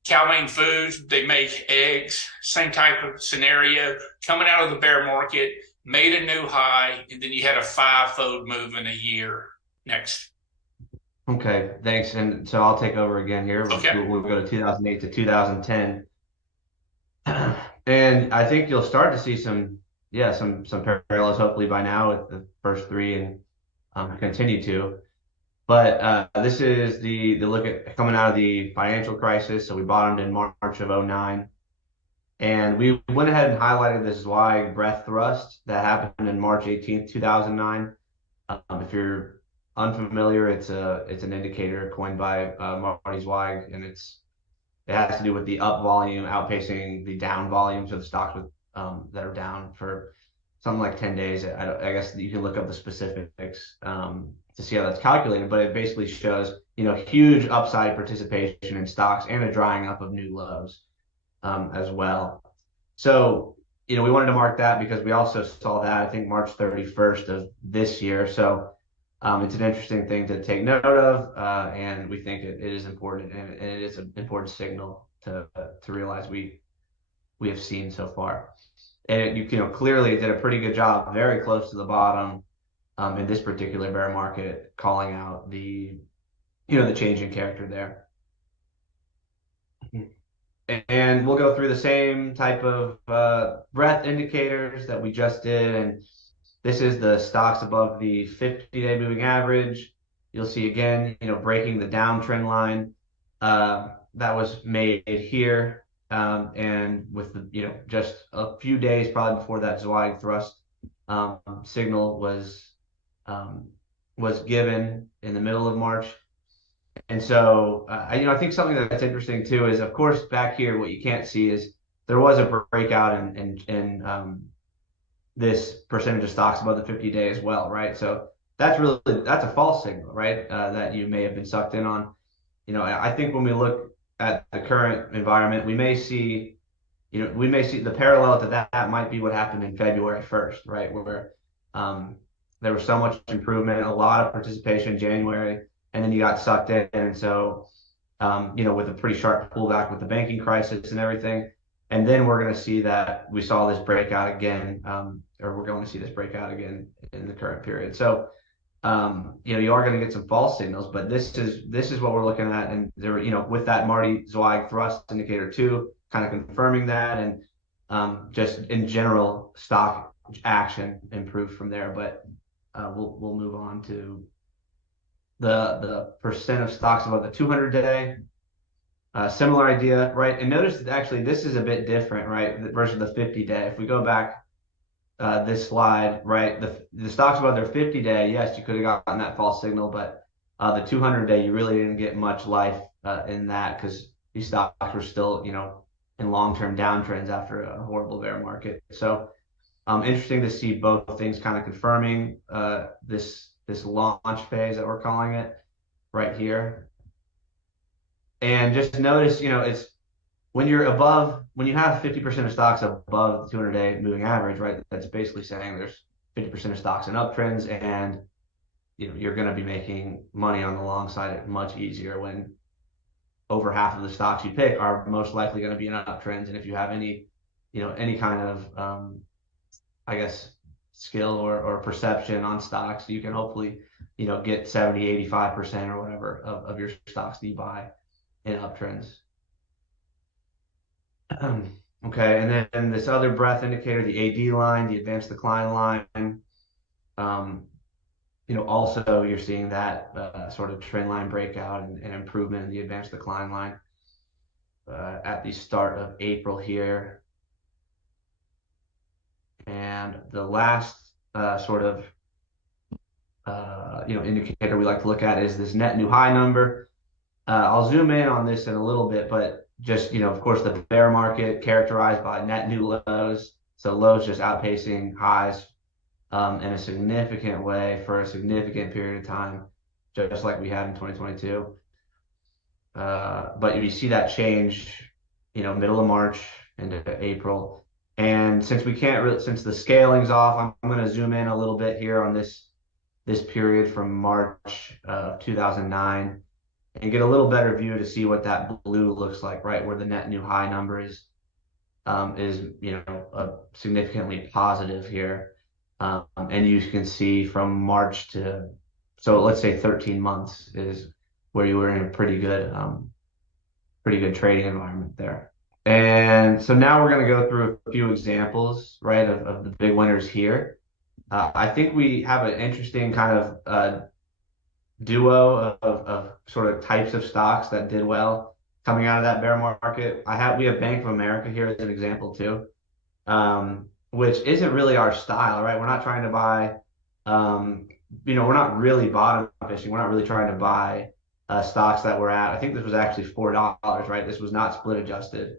Cal-Maine Foods, they make eggs, same type of scenario, coming out of the bear market, made a new high, and then you had a 5-fold move in a year. Next. Okay, thanks. And so I'll take over again here. Okay. We'll go to 2008 to 2010. And I think you'll start to see some parallels hopefully by now with the first 3 and continue to. But this is the look at coming out of the financial crisis. So we bottomed in March of 2009. And we went ahead and highlighted this Zweig breadth thrust that happened in March 18th, 2009. If you're unfamiliar, it's an indicator coined by Marty Zweig, and it has to do with the up volume outpacing the down volume. So the stocks with that are down for something like 10 days. I guess you can look up the specifics to see how that's calculated, but it basically shows, huge upside participation in stocks and a drying up of new lows as well. So, we wanted to mark that because we also saw that, I think, March 31st of this year. So it's an interesting thing to take note of, and we think it is important, and it is an important signal to realize we have seen so far. And you clearly did a pretty good job, very close to the bottom in this particular bear market, calling out the change in character there. And we'll go through the same type of breadth indicators that we just did. And this is the stocks above the 50-day moving average. You'll see again, breaking the downtrend line that was made here. And with the, just a few days probably before that Zweig thrust signal was given in the middle of March. And so, I think something that's interesting too is, of course, back here, what you can't see is there was a breakout in this percentage of stocks above the 50-day as well, right? So that's a false signal, right? That you may have been sucked in on. I think when we look at the current environment, we may see the parallel to that might be what happened in February 1st, right? Where there was so much improvement, a lot of participation in January, and then you got sucked in. And so, with a pretty sharp pullback with the banking crisis and everything. And then we're going to see that we saw this breakout again, or we're going to see this breakout again in the current period. So, you are going to get some false signals, but this is what we're looking at. And there, with that Marty Zweig thrust indicator too, kind of confirming that, and just in general, stock action improved from there. But we'll move on to the percent of stocks above the 200-day. Similar idea, right? And notice that actually this is a bit different, right, versus the 50-day. If we go back this slide, right, the stocks above their 50-day, yes, you could have gotten that false signal, but the 200-day, you really didn't get much life in that because these stocks were still, in long-term downtrends after a horrible bear market. So interesting to see both things kind of confirming this launch phase that we're calling it right here. And just notice, it's when you have 50% of stocks above the 200-day moving average, right? That's basically saying there's 50% of stocks in uptrends, and you're going to be making money on the long side much easier when over half of the stocks you pick are most likely going to be in uptrends. And if you have any kind of, I guess, skill or perception on stocks, you can hopefully, get 70, 85% or whatever of your stocks that you buy in uptrends. Okay, and then this other breadth indicator, the AD line, the advanced decline line, also you're seeing that sort of trend line breakout and improvement in the advanced decline line at the start of April here. And the last sort of indicator we like to look at is this net new high number. I'll zoom in on this in a little bit, but just, of course, the bear market characterized by net new lows. So lows just outpacing highs in a significant way for a significant period of time, just like we had in 2022. But you see that change, middle of March into April. And since since the scaling's off, I'm going to zoom in a little bit here on this period from March of 2009 and get a little better view to see what that blue looks like, right, where the net new high number is significantly positive here. And you can see from March to, so let's say 13 months is where you were in a pretty good trading environment there. And so now we're going to go through a few examples, right, of the big winners here. I think we have an interesting kind of duo of sort of types of stocks that did well coming out of that bear market. We have Bank of America here as an example too, which isn't really our style, right? We're not trying to buy, we're not really bottom fishing. We're not really trying to buy stocks that we're at. I think this was actually $4, right? This was not split adjusted.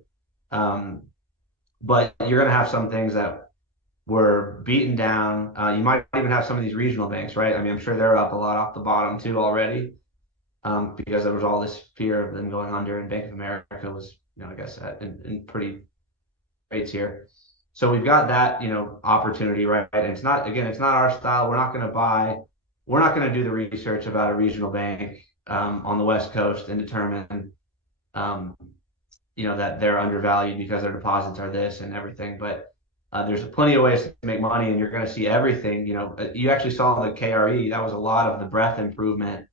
But you're going to have some things that were beaten down. You might even have some of these regional banks, right? I mean, I'm sure they're up a lot off the bottom too already, because there was all this fear of them going under, and Bank of America was, like I said, in pretty rates here. So we've got that, opportunity, right? And it's not our style. We're not going to do the research about a regional bank on the West Coast and determine, that they're undervalued because their deposits are this and everything. But there's plenty of ways to make money, and you're going to see everything. You actually saw the KRE. That was a lot of the breadth improvement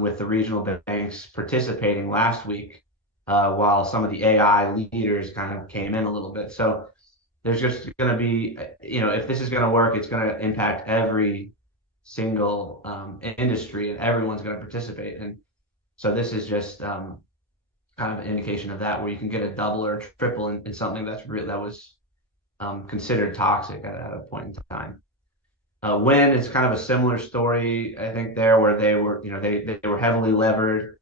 with the regional banks participating last week, while some of the AI leaders kind of came in a little bit. So there's just going to be, if this is going to work, it's going to impact every single industry, and everyone's going to participate. And so this is just kind of an indication of that, where you can get a double or triple in something that was considered toxic at a point in time. When it's kind of a similar story, I think there, where they were, they were heavily levered,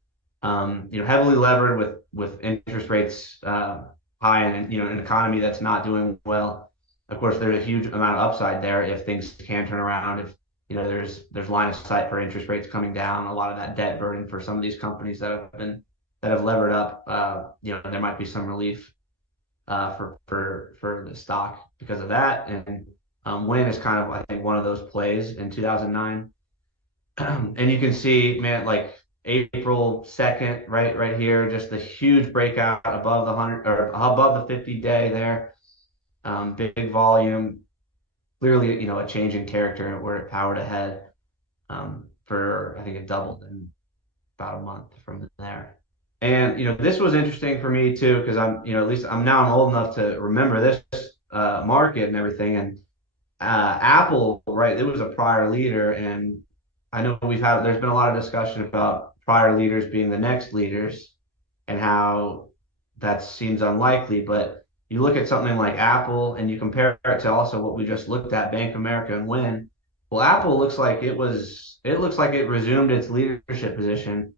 with interest rates high, and an economy that's not doing well. Of course, there's a huge amount of upside there if things can turn around. If there's line of sight for interest rates coming down, a lot of that debt burden for some of these companies that have levered up, there might be some relief for the stock because of that. And Win is kind of, I think, one of those plays in 2009. And you can see, man, like April 2nd, right here, just the huge breakout above the 100 or above the 50-day there. Big volume, clearly, a change in character where it powered ahead for, I think it doubled in about a month from there. And, this was interesting for me too, because I'm old enough to remember this market and everything. And Apple, right, it was a prior leader. And I know there's been a lot of discussion about prior leaders being the next leaders and how that seems unlikely. But you look at something like Apple and you compare it to also what we just looked at, Bank of America and Win. Well, Apple looks like it resumed its leadership position,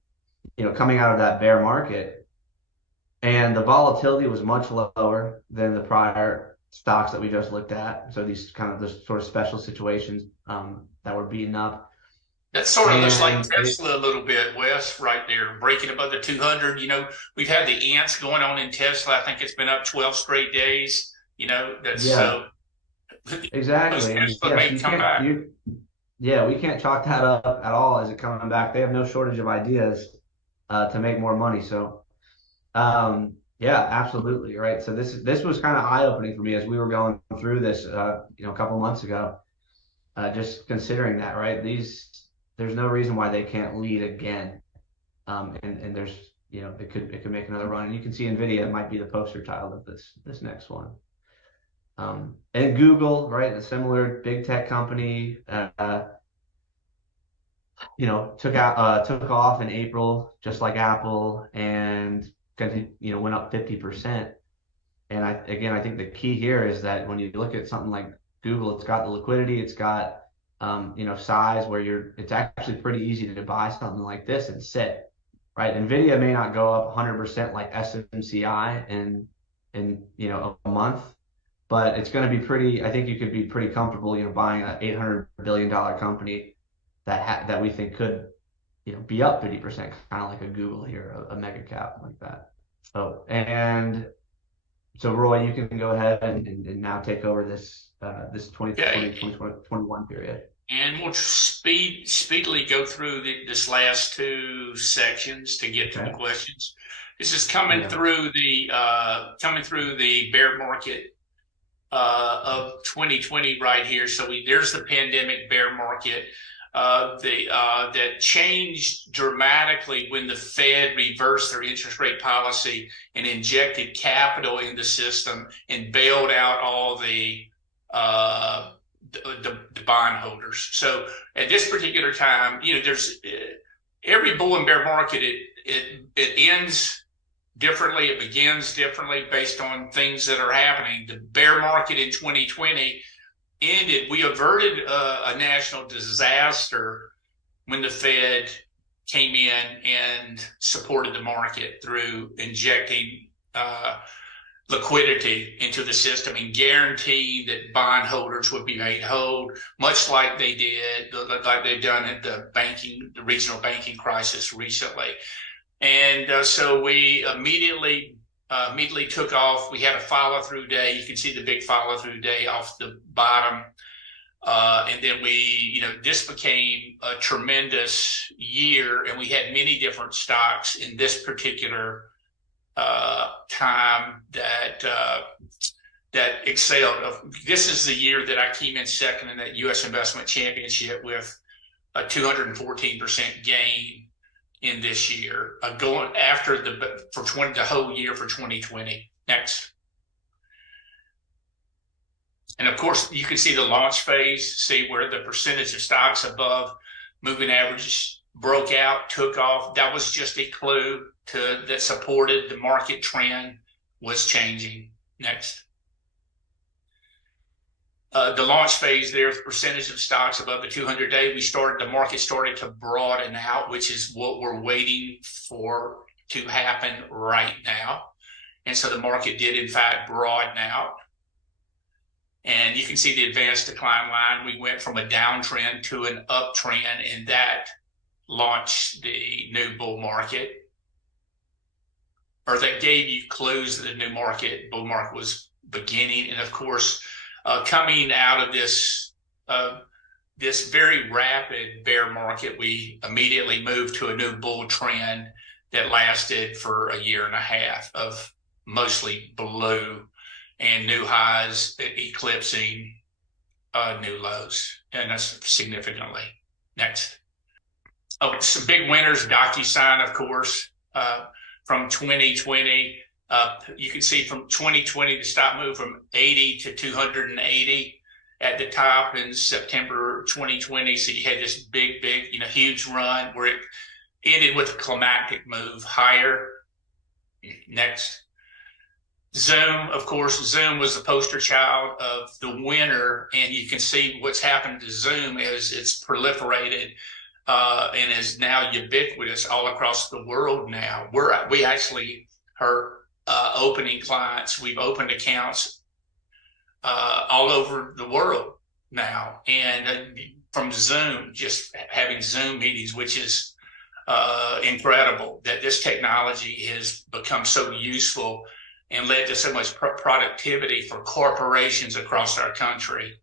coming out of that bear market, and the volatility was much lower than the prior stocks that we just looked at. So these kind of the sort of special situations that were beaten up. That sort of looks like Tesla a little bit, Wes, right there, breaking above the 200. We've had the ants going on in Tesla. I think it's been up 12 straight days. That's so. Exactly. Tesla may come back. We can't chalk that up at all as it coming back. They have no shortage of ideas to make more money. So, absolutely, right. So this was kind of eye-opening for me as we were going through this, a couple months ago. Just considering that, right? There's no reason why they can't lead again. And there's, it could make another run. And you can see Nvidia might be the poster child of this next one. And Google, right, a similar big tech company, took off in April, just like Apple, and went up 50%. And I think the key here is that when you look at something like Google, it's got the liquidity, it's got size where it's actually pretty easy to buy something like this and sit, right? Nvidia may not go up 100% like SMCI in a month, but it's going to be pretty. I think you could be pretty comfortable, buying an $800 billion company that we think could, be up 50%, kind of like a Google here, a mega cap like that. So Roy, you can go ahead and now take over this 2021 period. And we'll speedily go through this last two sections to get to the questions. This is coming through the bear market of 2020 right here. So there's the pandemic bear market that changed dramatically when the Fed reversed their interest rate policy and injected capital in the system and bailed out all the bondholders. So at this particular time, there's every bull and bear market, it ends differently. It begins differently based on things that are happening. The bear market in 2020 ended. We averted a national disaster when the Fed came in and supported the market through injecting liquidity into the system and guaranteeing that bondholders would be made whole, much like they did, like they've done at the regional banking crisis recently. And so we immediately took off. We had a follow-through day. You can see the big follow-through day off the bottom. And then this became a tremendous year, and we had many different stocks in this particular time that excelled. This is the year that I came in second in that U.S. Investment Championship with a 214% gain in this year, going after the whole year for 2020. Next. And of course, you can see the launch phase, see where the percentage of stocks above moving averages broke out, took off. That was just a clue that supported the market trend was changing. Next. The launch phase there, percentage of stocks above the 200-day, the market started to broaden out, which is what we're waiting for to happen right now. And so the market did, in fact, broaden out. And you can see the advanced decline line. We went from a downtrend to an uptrend, and that launched the new bull market, or that gave you clues that the new bull market was beginning. And of course, coming out of this very rapid bear market, we immediately moved to a new bull trend that lasted for a year and a half of mostly blue and new highs eclipsing new lows, and that's significantly. Next. Oh, some big winners, DocuSign, of course, from 2020. You can see from 2020, the stock moved from 80 to 280 at the top in September 2020. So you had this big, huge run where it ended with a climactic move higher. Next. Zoom, of course, Zoom was the poster child of the winner, and you can see what's happened to Zoom as it's proliferated and is now ubiquitous all across the world now. We actually are opening clients. We've opened accounts all over the world now, and from Zoom, just having Zoom meetings, which is incredible that this technology has become so useful and led to so much productivity for corporations across our country.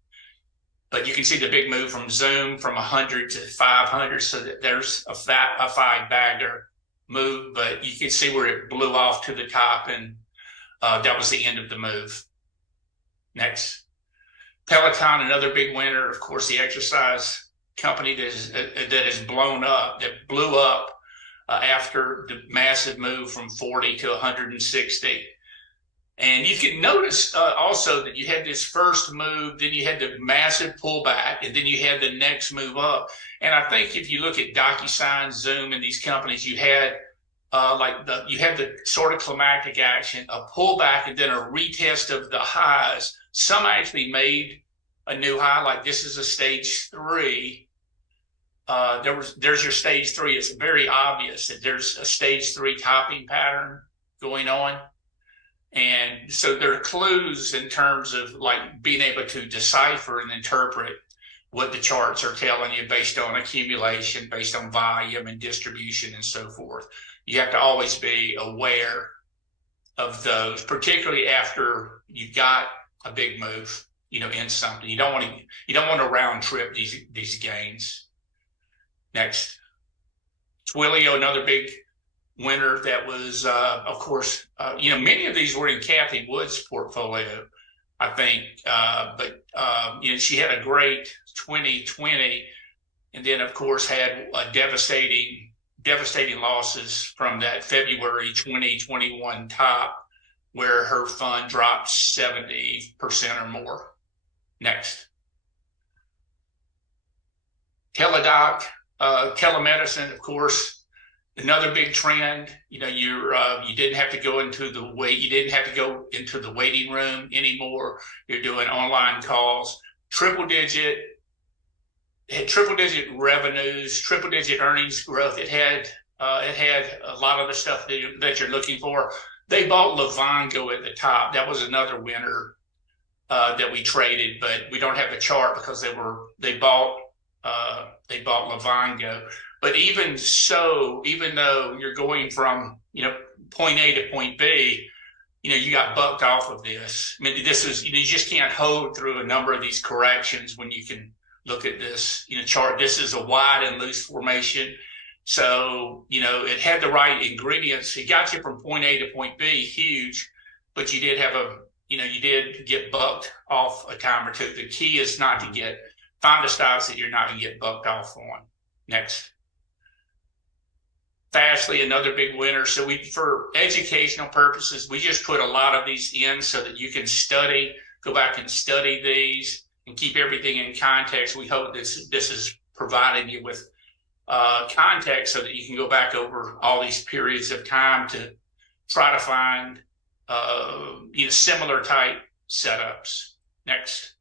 But you can see the big move from Zoom from 100 to 500, so that there's a five-bagger move, but you can see where it blew off to the top, and that was the end of the move. Next. Peloton, another big winner, of course, the exercise company that blew up after the massive move from 40 to 160. And you can notice also that you had this first move, then you had the massive pullback, and then you had the next move up. And I think if you look at DocuSign, Zoom, and these companies, you had the sort of climactic action, a pullback, and then a retest of the highs. Some actually made a new high, like this is a stage 3. There's your stage 3. It's very obvious that there's a stage 3 topping pattern going on. And so there are clues in terms of like being able to decipher and interpret what the charts are telling you based on accumulation, based on volume and distribution and so forth. You have to always be aware of those, particularly after you got a big move, in something. You don't want to round trip these gains. Next. Twilio, another big winner that was, of course, many of these were in Kathy Wood's portfolio, I think, but she had a great 2020, and then, of course, had a devastating losses from that February 2021 top, where her fund dropped 70% or more. Next. Telemedicine, of course, Another big trend, you didn't have to go into you didn't have to go into the waiting room anymore. You're doing online calls, had triple digit revenues, triple digit earnings growth. It had a lot of the stuff that you're looking for. They bought Livongo at the top. That was another winner that we traded, but we don't have the chart because they bought Livongo. But even so, even though you're going from point A to point B, you got bucked off of this. I mean, you just can't hold through a number of these corrections when you can look at this chart. This is a wide and loose formation. So, it had the right ingredients. It got you from point A to point B, huge, but you did you did get bucked off a time or two. The key is not to find the stocks that you're not going to get bucked off on. Next. Fastly, another big winner. So for educational purposes, we just put a lot of these in so that you can go back and study these and keep everything in context. We hope this is providing you with context so that you can go back over all these periods of time to try to find similar type setups. Next.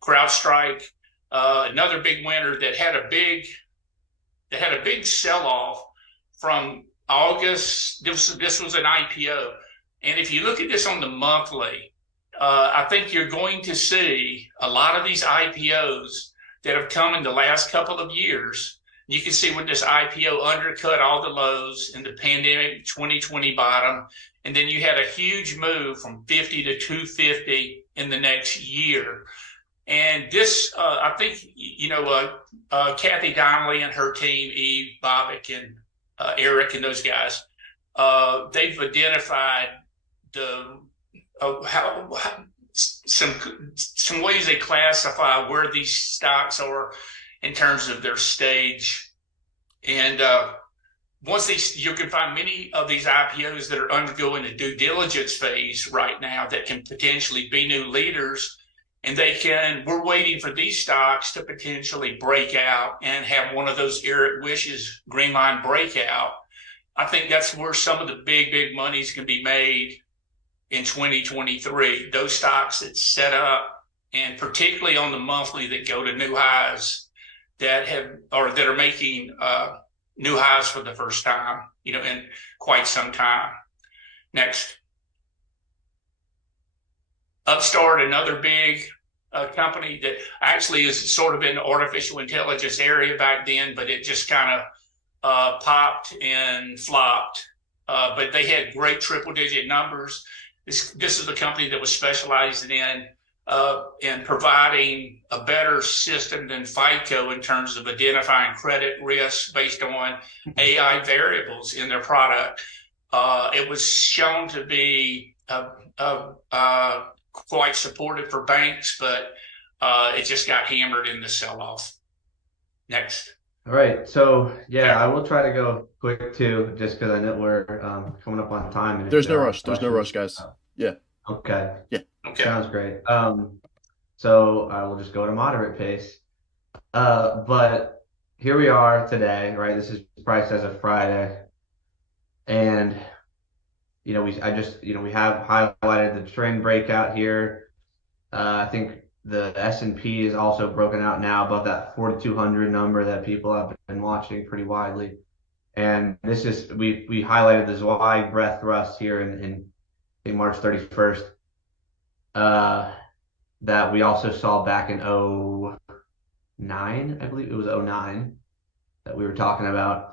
CrowdStrike, another big winner that had a big sell-off from August. This was an IPO. And if you look at this on the monthly, I think you're going to see a lot of these IPOs that have come in the last couple of years. You can see with this IPO undercut all the lows in the pandemic 2020 bottom. And then you had a huge move from 50 to 250 in the next year. And this, I think, Kathy Donnelly and her team, Eve, Bobbick, and Eric and those guys, they've identified some ways they classify where these stocks are in terms of their stage. And you can find many of these IPOs that are undergoing a due diligence phase right now that can potentially be new leaders. And we're waiting for these stocks to potentially break out and have one of those Eric Wishes green line breakout. I think that's where some of the big monies can be made in 2023. Those stocks that set up, and particularly on the monthly that go to new highs that are making new highs for the first time, in quite some time. Next. Upstart, another big company that actually is sort of in the artificial intelligence area back then, but it just kind of popped and flopped. But they had great triple-digit numbers. This is a company that was specialized in providing a better system than FICO in terms of identifying credit risks based on AI variables in their product. It was shown to be quite supportive for banks, but it just got hammered in the sell-off. Next. All right. So, I will try to go quick too, just because I know we're coming up on time. And there's no rush. There's no rush, guys. Yeah. Okay. Yeah. Okay. Sounds great. So I will just go at a moderate pace. But here we are today, right? This is priced as of Friday. And we have highlighted the trend breakout here. I think the S&P is also broken out now above that 4,200 number that people have been watching pretty widely. And this is, we highlighted this wide breadth thrust here in March 31st, that we also saw back in 09, I believe it was 09 that we were talking about.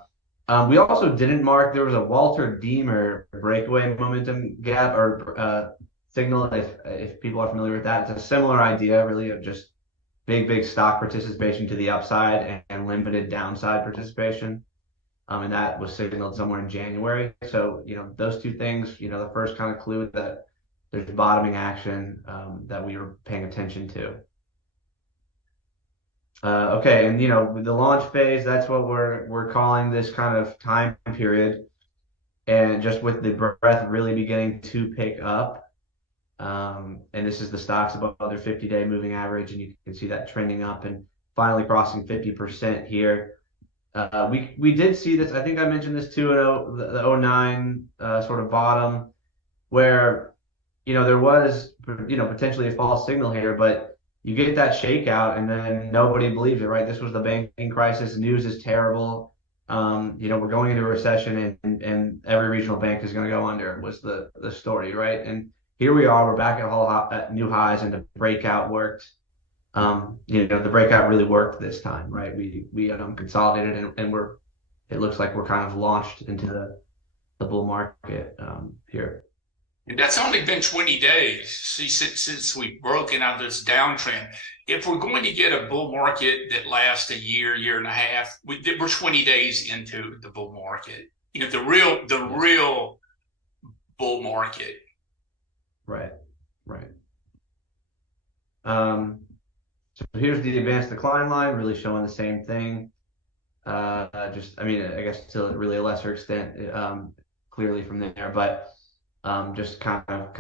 We also didn't mark, there was a Walter Deemer breakaway momentum gap or signal, if people are familiar with that. It's a similar idea, really, of just big stock participation to the upside and limited downside participation. And that was signaled somewhere in January. So, those two things, the first kind of clue that there's bottoming action that we were paying attention to. Okay, and with the launch phase, that's what we're calling this kind of time period, and just with the breadth really beginning to pick up, and this is the stocks above their 50-day moving average, and you can see that trending up and finally crossing 50% here. we did see this. I think I mentioned this too at the '09 sort of bottom, where there was potentially a false signal here, but you get that shakeout and then nobody believes it, right? This was the banking crisis. News is terrible. We're going into a recession and every regional bank is going to go under was the story, right? And here we are, we're back at new highs, and the breakout worked. The breakout really worked this time, right? We consolidated and it looks like we're kind of launched into the bull market here. And that's only been 20 days since we've broken out this downtrend. If we're going to get a bull market that lasts a year and a half, we're 20 days into the bull market. The real bull market. Right. So here's the advanced decline line, really showing the same thing. I guess to really a lesser extent, clearly from there, but just kind of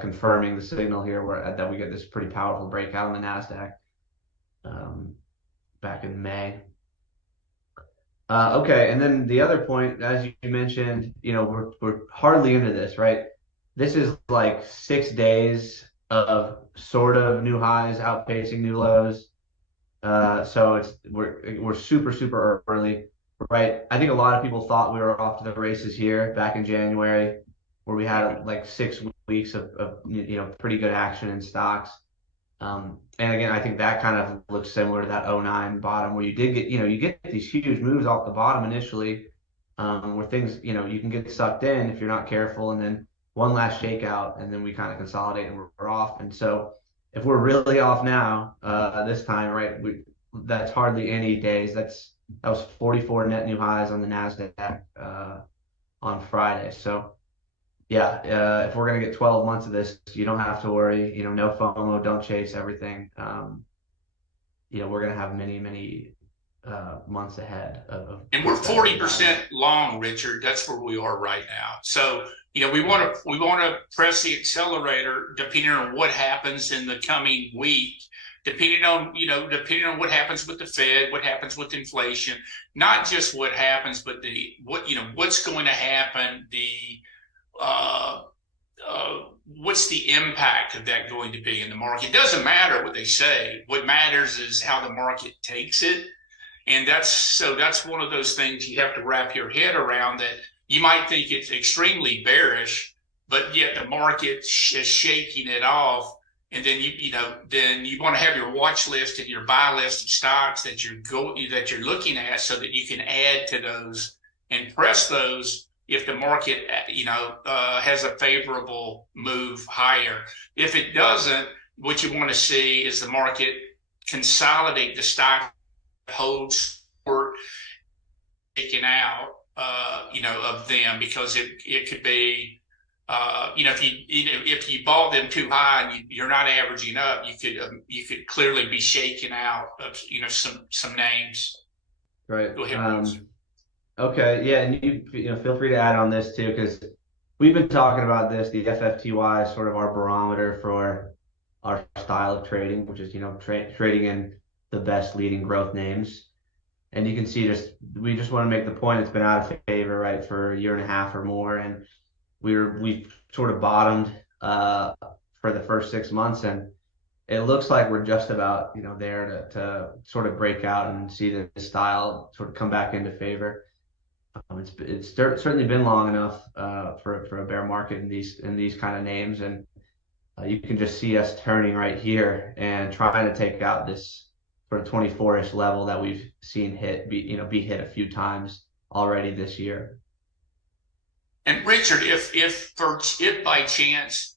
confirming the signal here that we get this pretty powerful breakout on the NASDAQ back in May. Okay, and then the other point, as you mentioned, we're hardly into this, right? This is like 6 days of sort of new highs outpacing new lows. So we're super early, right? I think a lot of people thought we were off to the races here back in January, where we had like 6 weeks of pretty good action in stocks. And again, I think that kind of looks similar to that '09 bottom, where you did get you get these huge moves off the bottom initially, where things you can get sucked in if you're not careful, and then one last shakeout, and then we kind of consolidate and we're off. And so if we're really off now, this time, right, that's hardly any days. That was 44 net new highs on the NASDAQ on Friday. So yeah, if we're going to get 12 months of this, you don't have to worry, no FOMO, don't chase everything. We're going to have many months ahead and we're 40% long, Richard. That's where we are right now. So we want to press the accelerator depending on what happens in the coming week, depending on what happens with the Fed, what happens with inflation, not just what happens, but what's going to happen, what's the impact of that going to be in the market. It doesn't matter what they say. What matters is how the market takes it. And that's one of those things you have to wrap your head around, that you might think it's extremely bearish, but yet the market is shaking it off. And then you want to have your watch list and your buy list of stocks that you're looking at, so that you can add to those and press those if the market has a favorable move higher. If it doesn't, what you want to see is the market consolidate the stock holds or taken out of them, because it could be if you bought them too high and you're not averaging up, you could clearly be shaking out of some names. Right. Go ahead. Okay, yeah, and you feel free to add on this too, because we've been talking about this. The FFTY is sort of our barometer for our style of trading, which is trading in the best leading growth names. And you can see we just want to make the point, it's been out of favor, right, for a year and a half or more, and we sort of bottomed for the first 6 months, and it looks like we're just about there to sort of break out and see the style sort of come back into favor. It's certainly been long enough for a bear market in these kind of names, and you can just see us turning right here and trying to take out this sort of 24-ish level that we've seen be hit a few times already this year. And Richard, if by chance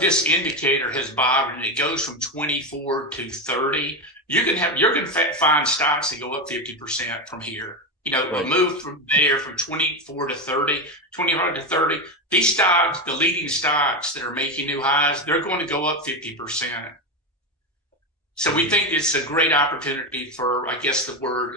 this indicator has bottomed and it goes from 24 to 30, you're gonna find stocks that go up 50% from here. Right. A move from there from 24 to 30, 25 to 30. These stocks, the leading stocks that are making new highs, they're going to go up 50%. So we think it's a great opportunity for, I guess the word,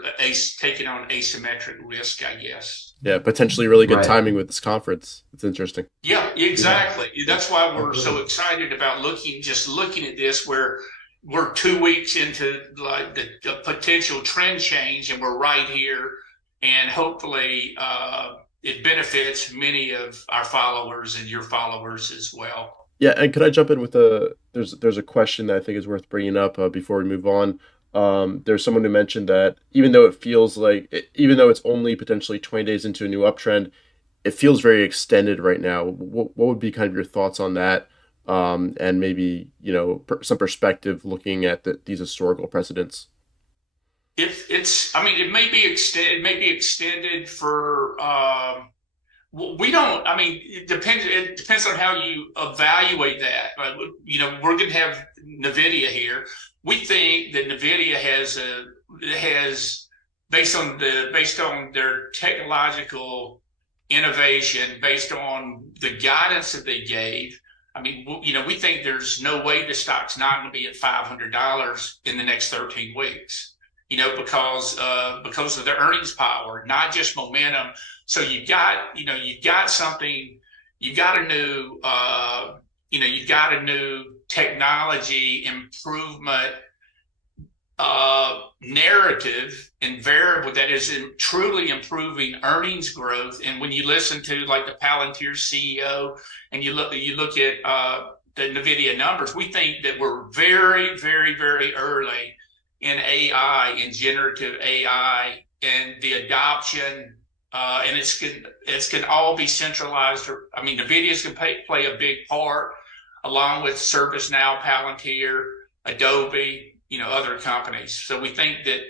taking on asymmetric risk, I guess. Yeah, potentially really good Right. timing with this conference. It's interesting. Yeah, exactly. Yeah. That's why we're so excited about looking at this, where we're 2 weeks into like the potential trend change, and we're right here and hopefully it benefits many of our followers and your followers as well. Yeah, and could I jump in with there's a question that I think is worth bringing up before we move on. There's someone who mentioned that even though it feels like, even though it's only potentially 20 days into a new uptrend, it feels very extended right now. What would be kind of your thoughts on that? And maybe, some perspective looking at these historical precedents. I mean, it may be extended. It may be extended for. We don't. I mean, it depends. It depends on how you evaluate that. We're going to have Nvidia here. We think that Nvidia has based on their technological innovation, based on the guidance that they gave. I mean, we think there's no way the stock's not going to be at $500 in the next 13 weeks. Because of their earnings power, not just momentum. So you got something, you got a new technology improvement narrative and variable that is truly improving earnings growth. And when you listen to like the Palantir CEO and you look at the Nvidia numbers, we think that we're very, very, very early in AI, in generative AI, and the adoption, and it's can all be centralized. I mean, Nvidia's can play a big part, along with ServiceNow, Palantir, Adobe, other companies. So we think that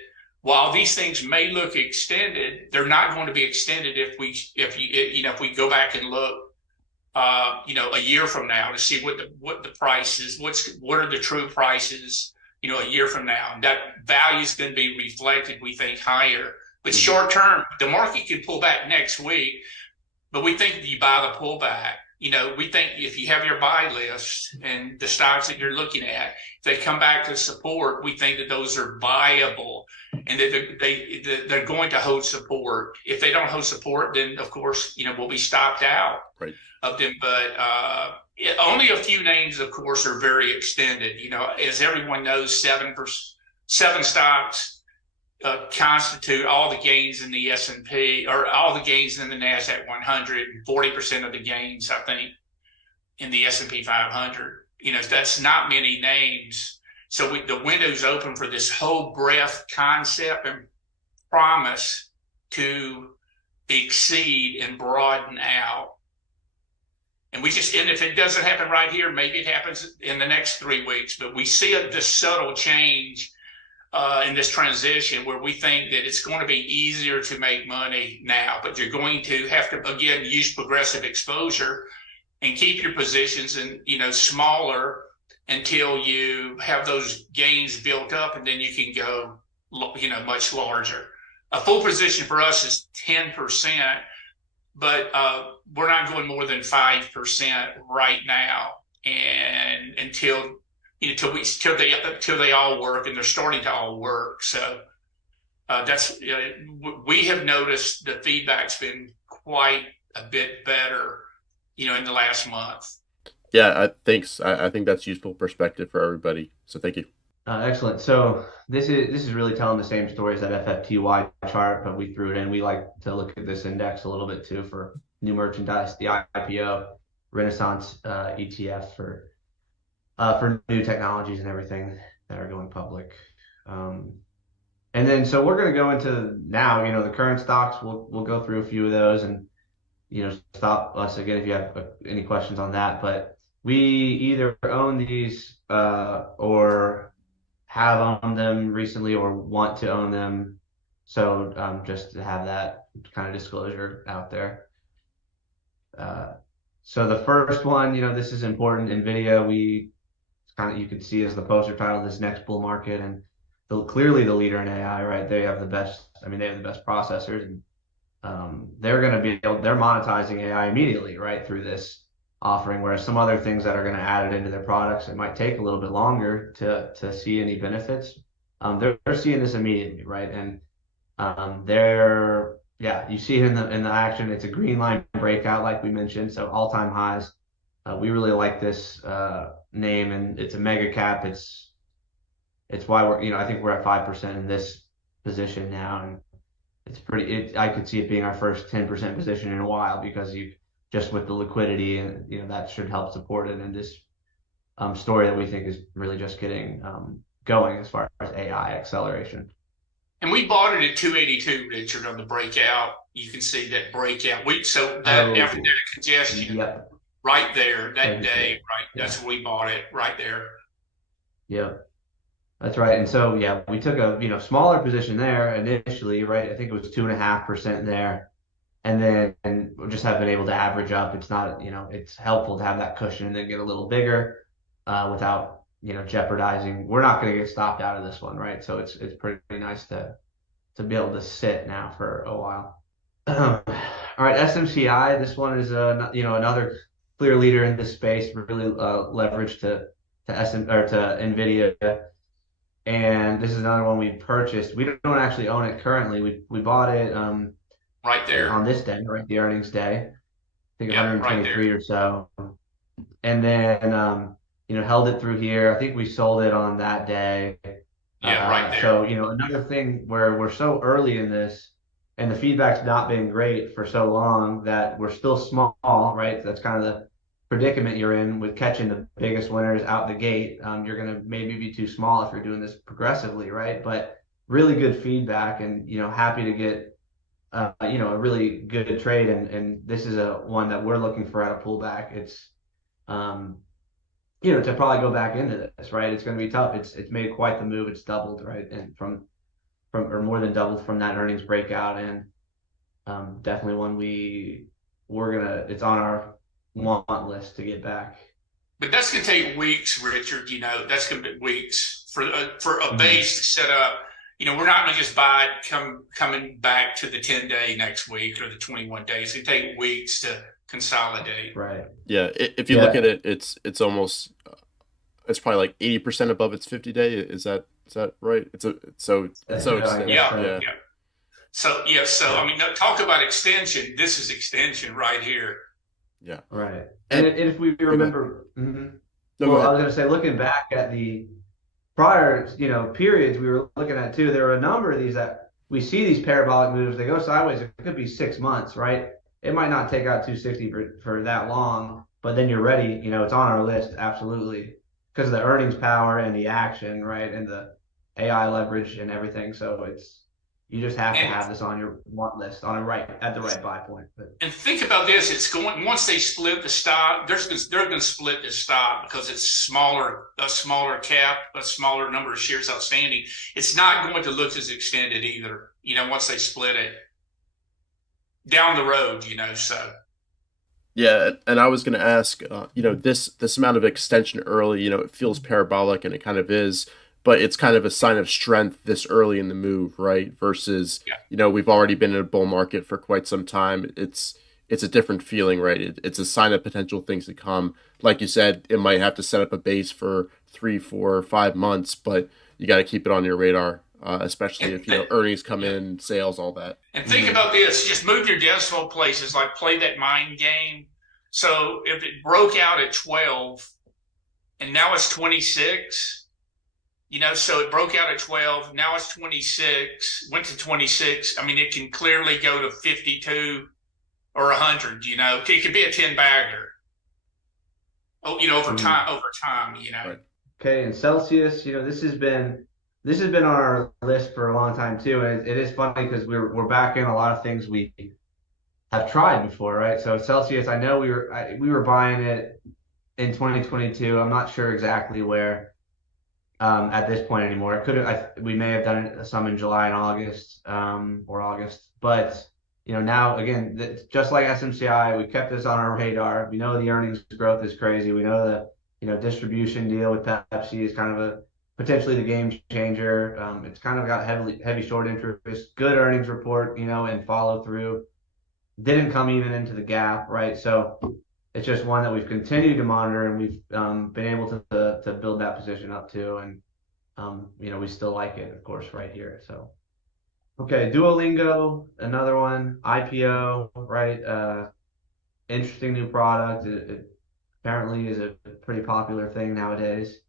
while these things may look extended, they're not going to be extended if we go back and look, a year from now to see what the price is, what are the true prices. A year from now, that value is going to be reflected, we think, higher. But short term, the market could pull back next week, but we think you buy the pullback. We think if you have your buy list and the stocks that you're looking at, if they come back to support, we think that those are buyable and that they're going to hold support. If they don't hold support, then of course, we'll be stopped out of them. But only a few names, of course, are very extended. As everyone knows, seven stocks constitute all the gains in the S&P or all the gains in the NASDAQ 100, 40% of the gains, I think, in the S&P 500. That's not many names. So the window's open for this whole breadth concept and promise to exceed and broaden out. And if it doesn't happen right here, maybe it happens in the next 3 weeks. But we see this subtle change in this transition where we think that it's going to be easier to make money now, but you're going to have to, again, use progressive exposure and keep your positions smaller until you have those gains built up, and then you can go, much larger. A full position for us is 10%, but we're not going more than 5% right now, and until they all work, and they're starting to all work. So we have noticed the feedback's been quite a bit better, in the last month. Yeah, thanks. I think that's useful perspective for everybody. So thank you. Excellent. So this is really telling the same story as that FFTY chart, but we threw it in. We like to look at this index a little bit too for new merchandise, the IPO Renaissance ETF for new technologies and everything that are going public. And then so we're going to go into now, the current stocks. We'll go through a few of those and stop us again if you have any questions on that. But we either own these or have owned them recently or want to own them. So just to have that kind of disclosure out there. So the first one, this is important. Nvidia, you can see as the poster title, this next bull market, and clearly the leader in AI, right? They have the best processors, and they're monetizing AI immediately, right, through this offering, whereas some other things that are going to add it into their products, it might take a little bit longer to see any benefits. They're seeing this immediately, right? And you see it in the action. It's a green line breakout, like we mentioned, so all-time highs. We really like this name, and it's a mega cap. It's why I think we're at 5% in this position now, and I could see it being our first 10% position in a while because just with the liquidity and that should help support it in this story that we think is really just getting going as far as AI acceleration. And we bought it at 282, Richard, on the breakout. You can see that breakout. So that after that congestion, yep. right there, that day, right? Yeah. That's where we bought it, right there. Yeah, that's right. And so we took a smaller position there initially, right? I think it was 2.5% there, and then we just have been able to average up. It's not it's helpful to have that cushion and then get a little bigger without jeopardizing. We're not going to get stopped out of this one, right? So it's pretty nice to be able to sit now for a while. All right, SMCI. This one is another clear leader in this space, really leveraged to Nvidia, and this is another one we purchased. We don't actually own it currently. We bought it right there on this day, right, the earnings day. I think 123 right or so, and then held it through here. I think we sold it on that day. Right there. So another thing where we're so early in this, and the feedback's not been great for so long that we're still small, right? That's kind of the predicament you're in with catching the biggest winners out the gate. You're going to maybe be too small if you're doing this progressively, right? But really good feedback, and happy to get a really good trade, and this is a one that we're looking for at a pullback. It's to probably go back into this, right? It's going to be tough. It's made quite the move. It's doubled, right, and from or more than doubled from that earnings breakout, and definitely one it's on our want list to get back. But that's going to take weeks, Richard. That's going to be weeks for a base to set up. We're not going to just buy it coming back to the 10-day next week or the 21 days. It take weeks to consolidate. Right. Yeah. If you look at it, it's almost it's probably like 80% above its 50-day. Is that right? So extended. Yeah. So I mean, talk about extension. This is extension right here. Yeah. Right. And if we remember, I was going to say, looking back at the prior, periods we were looking at too, there were a number of these that we see these parabolic moves. They go sideways. It could be 6 months, right? It might not take out 260 for that long, but then you're ready. It's on our list, absolutely, because of the earnings power and the action, right, and the AI leverage and everything. So you just have to have this on your want list at the right buy point. And think about this: it's going once they split the stock. They're going to split the stock because it's a smaller cap, a smaller number of shares outstanding. It's not going to look as extended either. Once they split it down the road. So. Yeah, and I was going to ask, this amount of extension early, it feels parabolic, and it kind of is. But it's kind of a sign of strength this early in the move, right? Versus, we've already been in a bull market for quite some time. It's a different feeling, right? It's a sign of potential things to come. Like you said, it might have to set up a base for 3, 4, 5 months, but you got to keep it on your radar, especially if earnings come in, sales, all that. And think about this: just move your decimal places, like play that mind game. So if it broke out at 12, and now it's 26. So it broke out at 12. Now it's 26, went to 26. I mean, it can clearly go to 52 or 100, It could be a 10-bagger. Over time. Right. Okay, and Celsius, this has been on our list for a long time too. And it is funny because we're back in a lot of things we have tried before, right? So Celsius, I know we were buying it in 2022. I'm not sure exactly where. At this point anymore. We may have done it some in July and August, or August, but now again, just like SMCI, we kept this on our radar. We know the earnings growth is crazy. We know the distribution deal with Pepsi is kind of potentially the game changer. It's kind of got heavy short interest, good earnings report, and follow through. Didn't come even into the gap, right? So it's just one that we've continued to monitor, and we've been able to build that position up too. And we still like it, of course, right here. So, okay, Duolingo, another one, IPO, right? Interesting new product. It apparently is a pretty popular thing nowadays.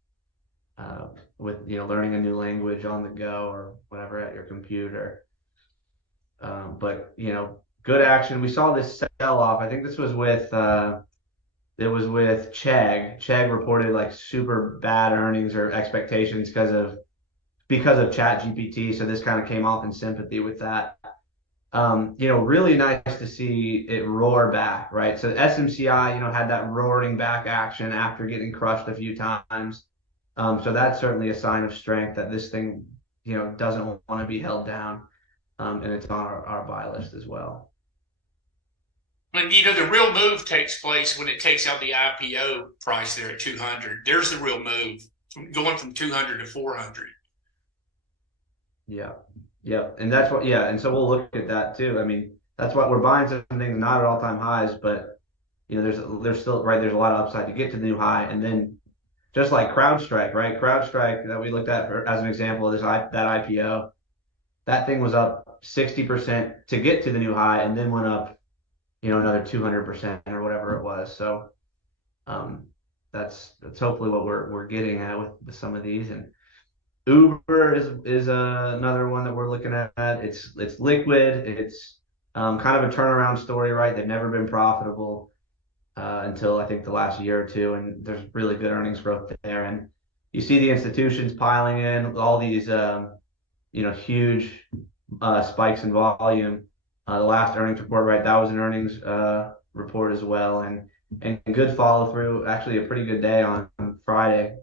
With learning a new language on the go or whatever at your computer. But good action. We saw this sell off. I think this was with it was with Chegg. Chegg reported like super bad earnings or expectations because of ChatGPT. So this kind of came off in sympathy with that. Really nice to see it roar back, right? So SMCI, had that roaring back action after getting crushed a few times. So that's certainly a sign of strength that this thing, doesn't want to be held down. And it's on our buy list as well. But the real move takes place when it takes out the IPO price there at 200. There's the real move, going from 200 to 400. Yeah. And that's what, and so we'll look at that too. I mean, that's what we're buying some things not at all-time highs, but there's still, right, there's a lot of upside to get to the new high. And then just like CrowdStrike, right? CrowdStrike that we looked at as an example of that IPO, that thing was up 60% to get to the new high and then went up, another 200% or whatever it was. So that's hopefully what we're getting at with some of these. And Uber is another one that we're looking at. It's liquid. It's kind of a turnaround story, right? They've never been profitable until I think the last year or two, and there's really good earnings growth there. And you see the institutions piling in all these, huge spikes in volume. The last earnings report, right? That was an earnings report as well, and good follow through. Actually, a pretty good day on Friday.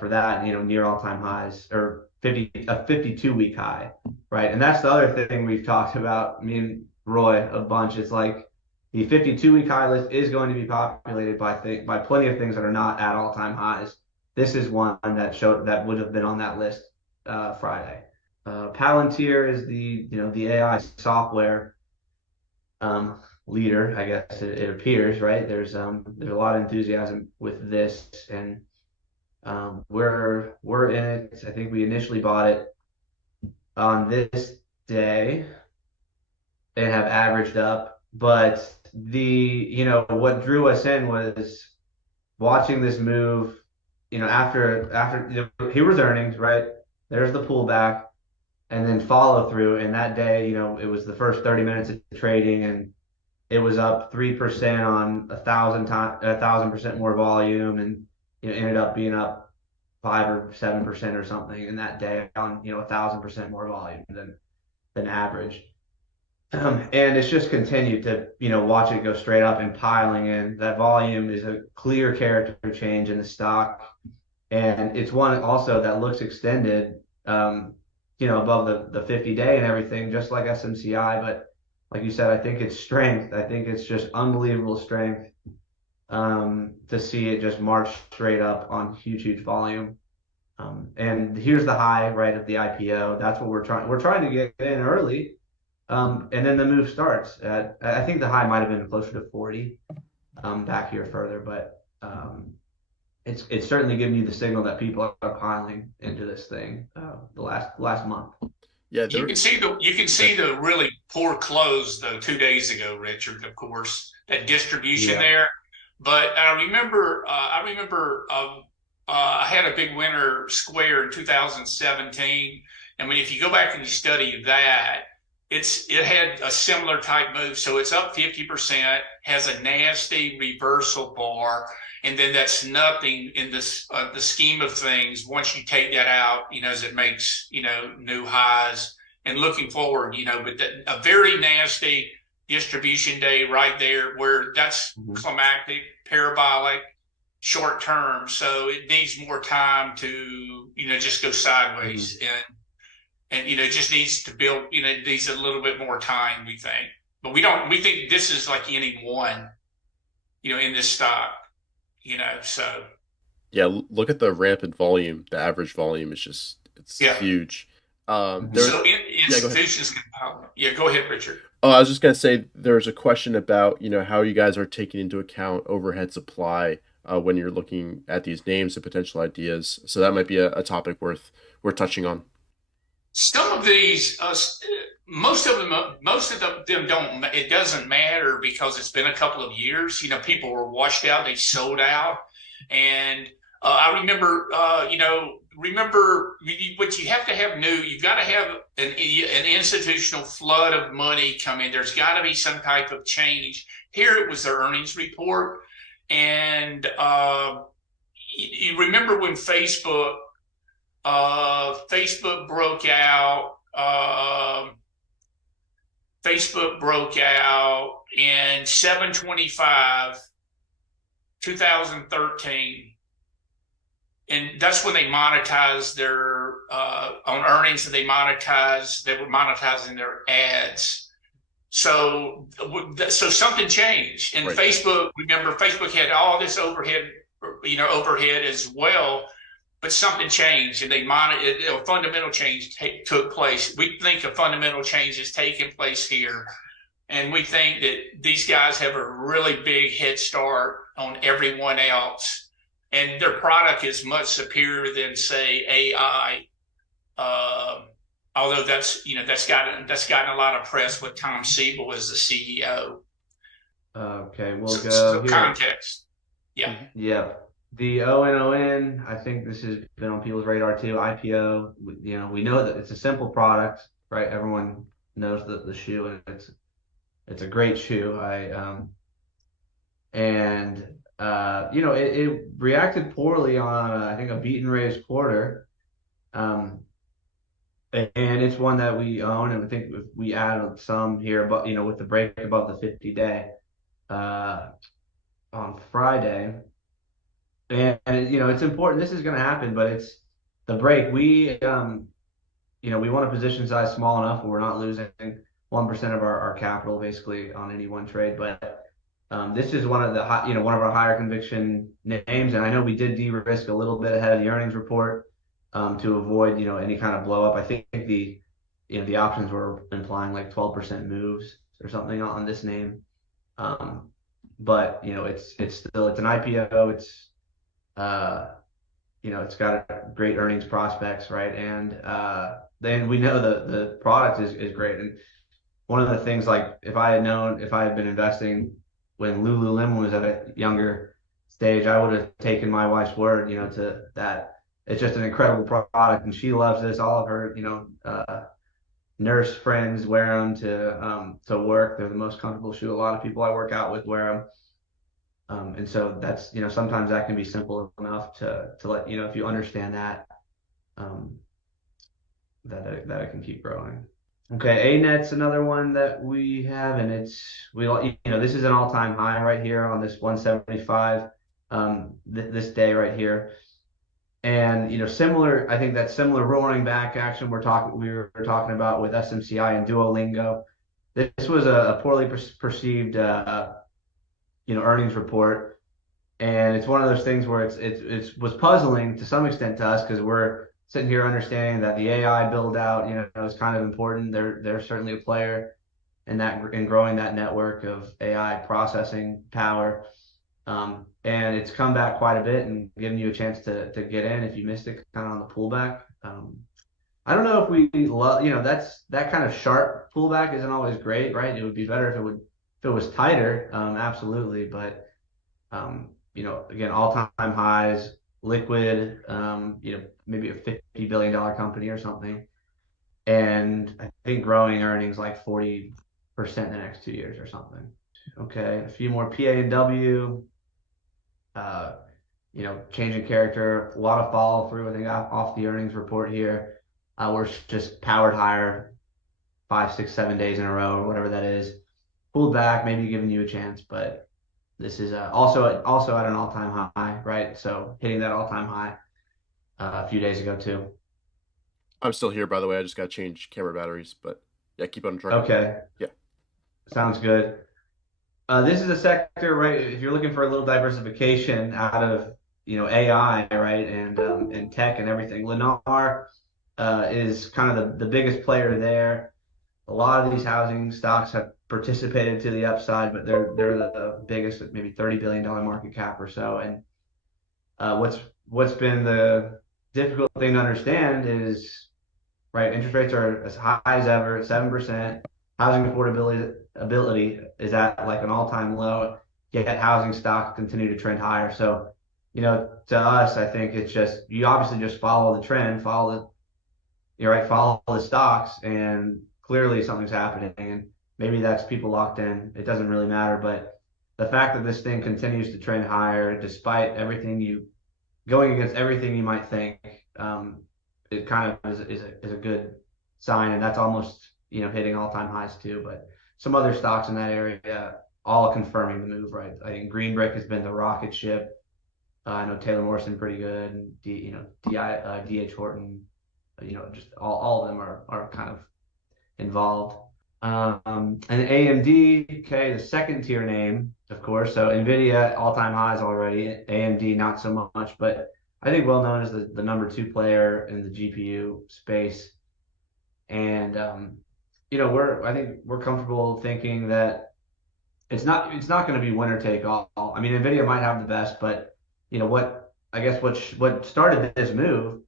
For that, near all-time highs or a 52-week high, right? And that's the other thing we've talked about, me and Roy, a bunch. It's like the 52-week high list is going to be populated by plenty of things that are not at all-time highs. This is one that would have been on that list Friday. Palantir is the AI software leader, I guess it appears, right? There's a lot of enthusiasm with this, and we're in it. I think we initially bought it on this day and have averaged up, but what drew us in was watching this move, after here was earnings, right? There's the pullback and then follow through. And that day, it was the first 30 minutes of trading and it was up 3% on 1,000% more volume, and ended up being up 5 or 7% or something in that day on 1,000% more volume than average. And it's just continued to watch it go straight up and piling in. That volume is a clear character change in the stock, and it's one also that looks extended, above the 50-day and everything, just like SMCI. But like you said, I think it's strength. I think it's just unbelievable strength to see it just march straight up on huge volume. And here's the high, right, of the IPO. That's what we're trying to get in early. And then the move starts at, I think the high might have been closer to 40 back here further, but it's certainly giving you the signal that people are piling into this thing the last month. Yeah, you can see the really poor close though 2 days ago, Richard. Of course, that distribution there. But I remember I had a big winter square in 2017, and if you go back and you study that, it had a similar type move. So it's up 50%, has a nasty reversal bar, and then that's nothing in this the scheme of things. Once you take that out, as it makes new highs. And looking forward, but a very nasty distribution day right there, where that's climactic, parabolic, short term. So it needs more time to just go sideways, and it just needs to build. Needs a little bit more time, we think. But we think this is like any one, in this stock. So yeah, look at the rampant volume. The average volume is huge. Institutions can power. Yeah, go ahead, Richard. Oh, I was just gonna say there's a question about how you guys are taking into account overhead supply when you're looking at these names and potential ideas. So that might be a topic worth touching on. Some of these, most of them don't. It doesn't matter because it's been a couple of years. People were washed out, they sold out, and I remember, remember what you have to have new. You've got to have an institutional flood of money come in. There's got to be some type of change. Here it was their earnings report, and you remember when Facebook broke out. Facebook broke out in 7/25, 2013. And that's when they monetized their on earnings, and they were monetizing their ads. So something changed. And Right. Facebook, remember, Facebook had all this overhead as well, but something changed, and a fundamental change took place. We think a fundamental change has taken place here, and we think that these guys have a really big head start on everyone else. And their product is much superior than, say, AI. Although that's gotten a lot of press with Tom Siebel as the CEO. Okay, we'll So go here. context. Yeah. Yeah. The ONON, I think this has been on people's radar too. IPO, we know that it's a simple product, right? Everyone knows the shoe, and it's a great shoe. It reacted poorly on I think a beat and raise quarter, and it's one that we own, and I think if we added some here, but with the break above the 50-day on Friday, and it's important. This is going to happen, but it's the break. We want a position size small enough where we're not losing 1% of our capital basically on any one trade, but this is one of our higher conviction names, and I know we did de-risk a little bit ahead of the earnings report to avoid any kind of blow up. I think the options were implying like 12% moves or something on this name, but it's an IPO. It's got great earnings prospects, right? And then we know the product is great. And one of the things, like if I had been investing when Lululemon was at a younger stage, I would have taken my wife's word, to that. It's just an incredible product, and she loves this. All of her, nurse friends wear them to work. They're the most comfortable shoe. A lot of people I work out with wear them. And so that's, sometimes that can be simple enough to let, if you understand that, that it can keep growing. Okay, ANET's another one that we have, and this is an all-time high right here on this 175, this day right here. And similar, I think that similar roaring back action we were talking about with SMCI and Duolingo. This was a poorly perceived earnings report, and it's one of those things where it was puzzling to some extent to us, because we're sitting here understanding that the AI build out is kind of important. They're certainly a player in growing that network of AI processing power, and it's come back quite a bit and given you a chance to get in if you missed it kind of on the pullback. I don't know if we love that kind of sharp pullback isn't always great, right? It would be better if it was tighter, absolutely, but again, all-time highs, liquid, maybe a $50 billion company or something, and I think growing earnings like 40% in the next 2 years or something. Okay, a few more PANW, changing character, a lot of follow through. I think off the earnings report here, we're just powered higher 5, 6, 7 days in a row, or whatever that is. Pulled back, maybe giving you a chance, but this is also at an all-time high, right? So hitting that all-time high a few days ago too. I'm still here, by the way. I just got to change camera batteries, but yeah, keep on trucking. Okay. Yeah. Sounds good. This is a sector, right? If you're looking for a little diversification out of AI, right, and tech and everything, Lennar is kind of the biggest player there. A lot of these housing stocks have participated to the upside, but they're the biggest at maybe $30 billion market cap or so. And what's been the difficult thing to understand is, right, interest rates are as high as ever at 7%. Housing affordability is at like an all-time low, yet housing stocks continue to trend higher. So to us, I think it's just, you obviously just follow the trend, follow the stocks, and clearly something's happening. And maybe that's people locked in. It doesn't really matter. But the fact that this thing continues to trend higher, despite going against everything you might think, it kind of is a good sign. And that's almost, hitting all-time highs too. But some other stocks in that area, all confirming the move, right? I think Green Brick has been the rocket ship. I know Taylor Morrison pretty good, and DH Horton, just all of them are kind of involved. And AMD, okay, the second tier name, of course. So Nvidia all-time highs already. AMD not so much, but I think well known as the number two player in the GPU space. And I think we're comfortable thinking that it's not going to be winner take all. I mean, Nvidia might have the best, but what started this move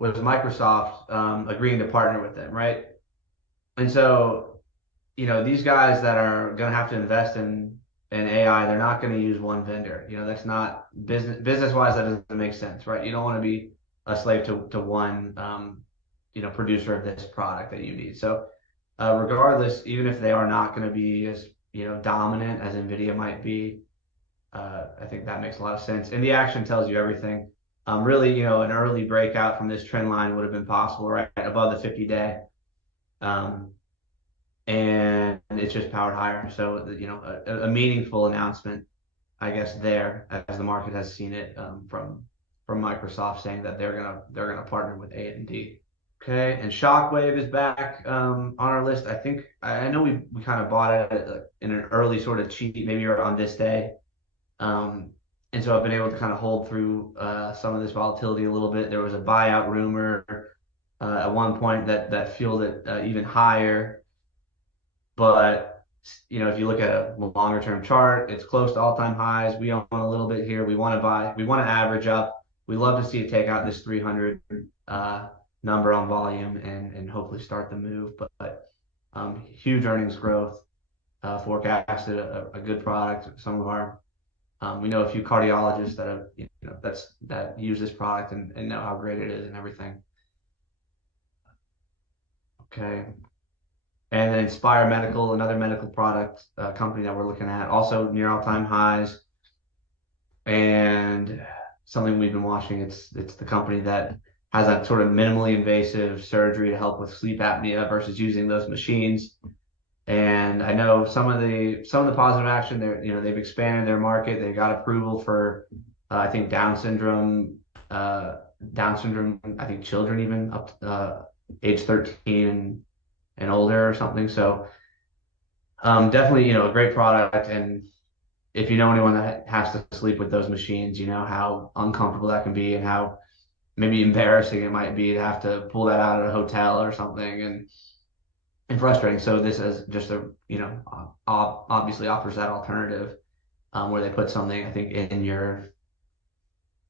was Microsoft agreeing to partner with them, right? And so, these guys that are going to have to invest in AI, they're not going to use one vendor. That's not business wise. That doesn't make sense, right? You don't want to be a slave to one, producer of this product that you need. So, regardless, even if they are not going to be as dominant as Nvidia might be, I think that makes a lot of sense. And the action tells you everything. Really, an early breakout from this trend line would have been possible right above the 50-day. And it's just powered higher. So, a meaningful announcement, I guess, there, as the market has seen it, from Microsoft saying that they're gonna partner with AMD. Okay, and Shockwave is back on our list. I know we kind of bought it in an early sort of cheat, maybe on this day. And so I've been able to kind of hold through some of this volatility a little bit. There was a buyout rumor at one point that fueled it even higher. But if you look at a longer term chart, it's close to all-time highs. We own a little bit here. We want to buy. We want to average up. We love to see it take out this 300 number on volume and hopefully start the move. But huge earnings growth forecasted, a good product. Some of our we know a few cardiologists that have that use this product and know how great it is and everything. Okay. And then Inspire Medical, another medical product company that we're looking at, also near all-time highs. And something we've been watching, it's the company that has that sort of minimally invasive surgery to help with sleep apnea versus using those machines. And I know some of the positive action there, they've expanded their market. They got approval for I think Down syndrome, I think children even up to age 13 and older or something. So definitely, a great product. And if you know anyone that has to sleep with those machines, you know how uncomfortable that can be and how maybe embarrassing it might be to have to pull that out at a hotel or something and frustrating. So this is just obviously offers that alternative where they put something, I think, in your,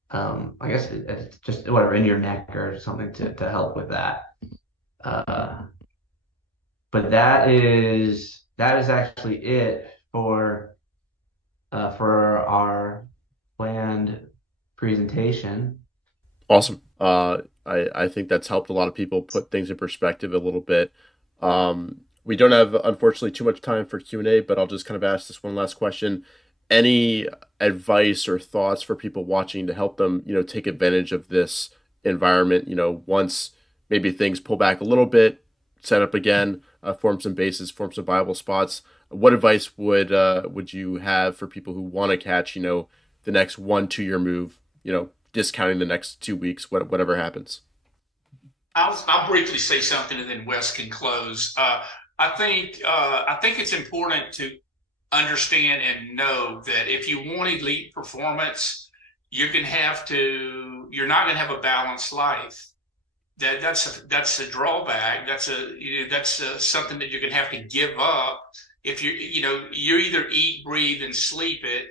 I guess it's just whatever, in your neck or something to help with that. But that is actually it for our planned presentation. Awesome. I think that's helped a lot of people put things in perspective a little bit. We don't have, unfortunately, too much time for Q&A, but I'll just kind of ask this one last question. Any advice or thoughts for people watching to help them, take advantage of this environment, once maybe things pull back a little bit, set up again, form some bases, form some viable spots? What advice would you have for people who want to catch, the next 1-2 year move, discounting the next 2 weeks, whatever happens? I'll briefly say something and then Wes can close. I think it's important to understand and know that if you want elite performance, you're not going to have a balanced life. That's a drawback. That's something that you're going to have to give up. If you either eat, breathe, and sleep it,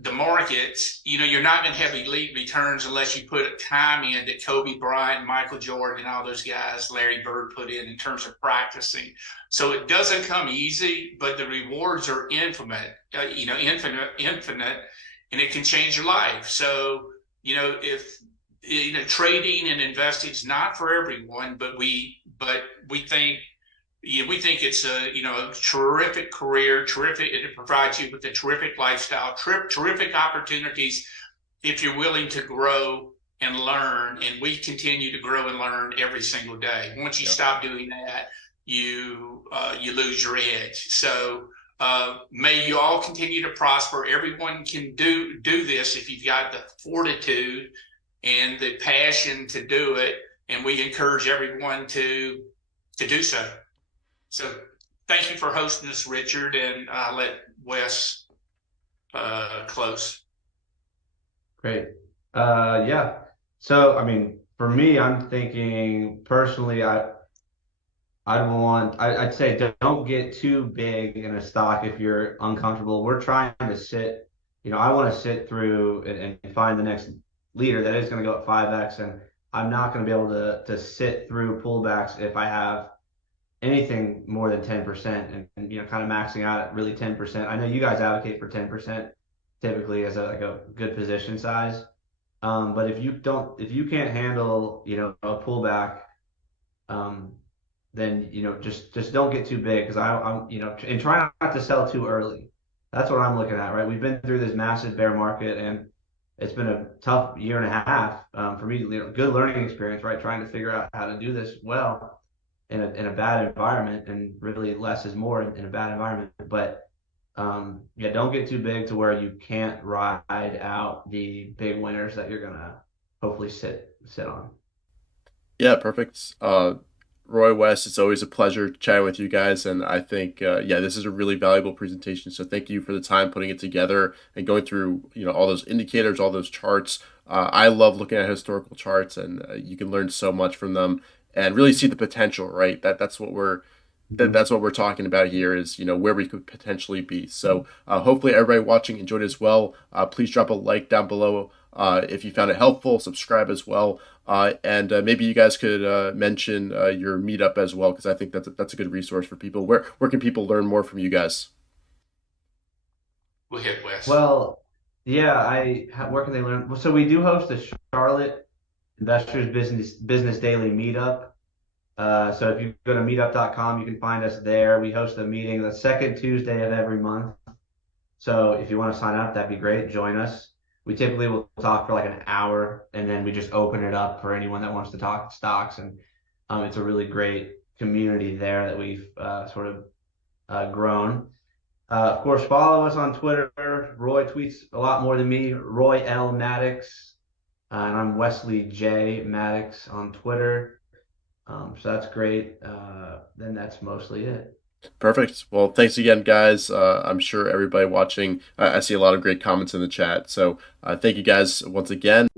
the markets, you're not going to have elite returns unless you put time in that Kobe Bryant, Michael Jordan, and all those guys, Larry Bird, put in terms of practicing. So it doesn't come easy, but the rewards are infinite. and it can change your life. So, if trading and investing is not for everyone, but we think it's a terrific career, terrific. It provides you with a terrific lifestyle, terrific opportunities if you're willing to grow and learn. And we continue to grow and learn every single day. Once you stop doing that, you lose your edge. So may you all continue to prosper. Everyone can do this if you've got the fortitude and the passion to do it. And we encourage everyone to do so. So thank you for hosting us, Richard, and I'll let Wes close. Great. Yeah. So, I mean, for me, I'm thinking personally, I'd say don't get too big in a stock if you're uncomfortable. We're trying to sit, I want to sit through and find the next leader that is going to go at 5x, and I'm not going to be able to sit through pullbacks if I have anything more than 10% and kind of maxing out at really 10%. I know you guys advocate for 10% typically as a good position size. But if you can't handle, a pullback, then, just don't get too big, because I'm, and try not to sell too early. That's what I'm looking at, right? We've been through this massive bear market, and it's been a tough year and a half for me. Good learning experience, right? Trying to figure out how to do this well in a bad environment, and really less is more in a bad environment. But don't get too big to where you can't ride out the big winners that you're gonna hopefully sit on. Yeah, perfect. Roy, Wes, it's always a pleasure chatting with you guys, and I think this is a really valuable presentation. So thank you for the time putting it together and going through all those indicators, all those charts. I love looking at historical charts, and you can learn so much from them and really see the potential. Right, that's what we're talking about here, is where we could potentially be. So hopefully everybody watching enjoyed as well. Please drop a like down below if you found it helpful. Subscribe as well, and maybe you guys could mention your meetup as well, because I think that's a good resource for people. Where can people learn more from you guys? We'll hit Wes. Well, yeah, where can they learn? So we do host a Charlotte Investors Business Daily meetup. So if you go to meetup.com, you can find us there. We host a meeting the second Tuesday of every month. So if you want to sign up, that'd be great. Join us. We typically will talk for like an hour, and then we just open it up for anyone that wants to talk stocks. And it's a really great community there that we've sort of grown. Of course, follow us on Twitter. Roy tweets a lot more than me. Roy L. Maddox. And I'm Wesley J. Maddox on Twitter. So that's great. Then that's mostly it. Perfect. Well, thanks again, guys. I'm sure everybody watching, I see a lot of great comments in the chat. So thank you guys once again.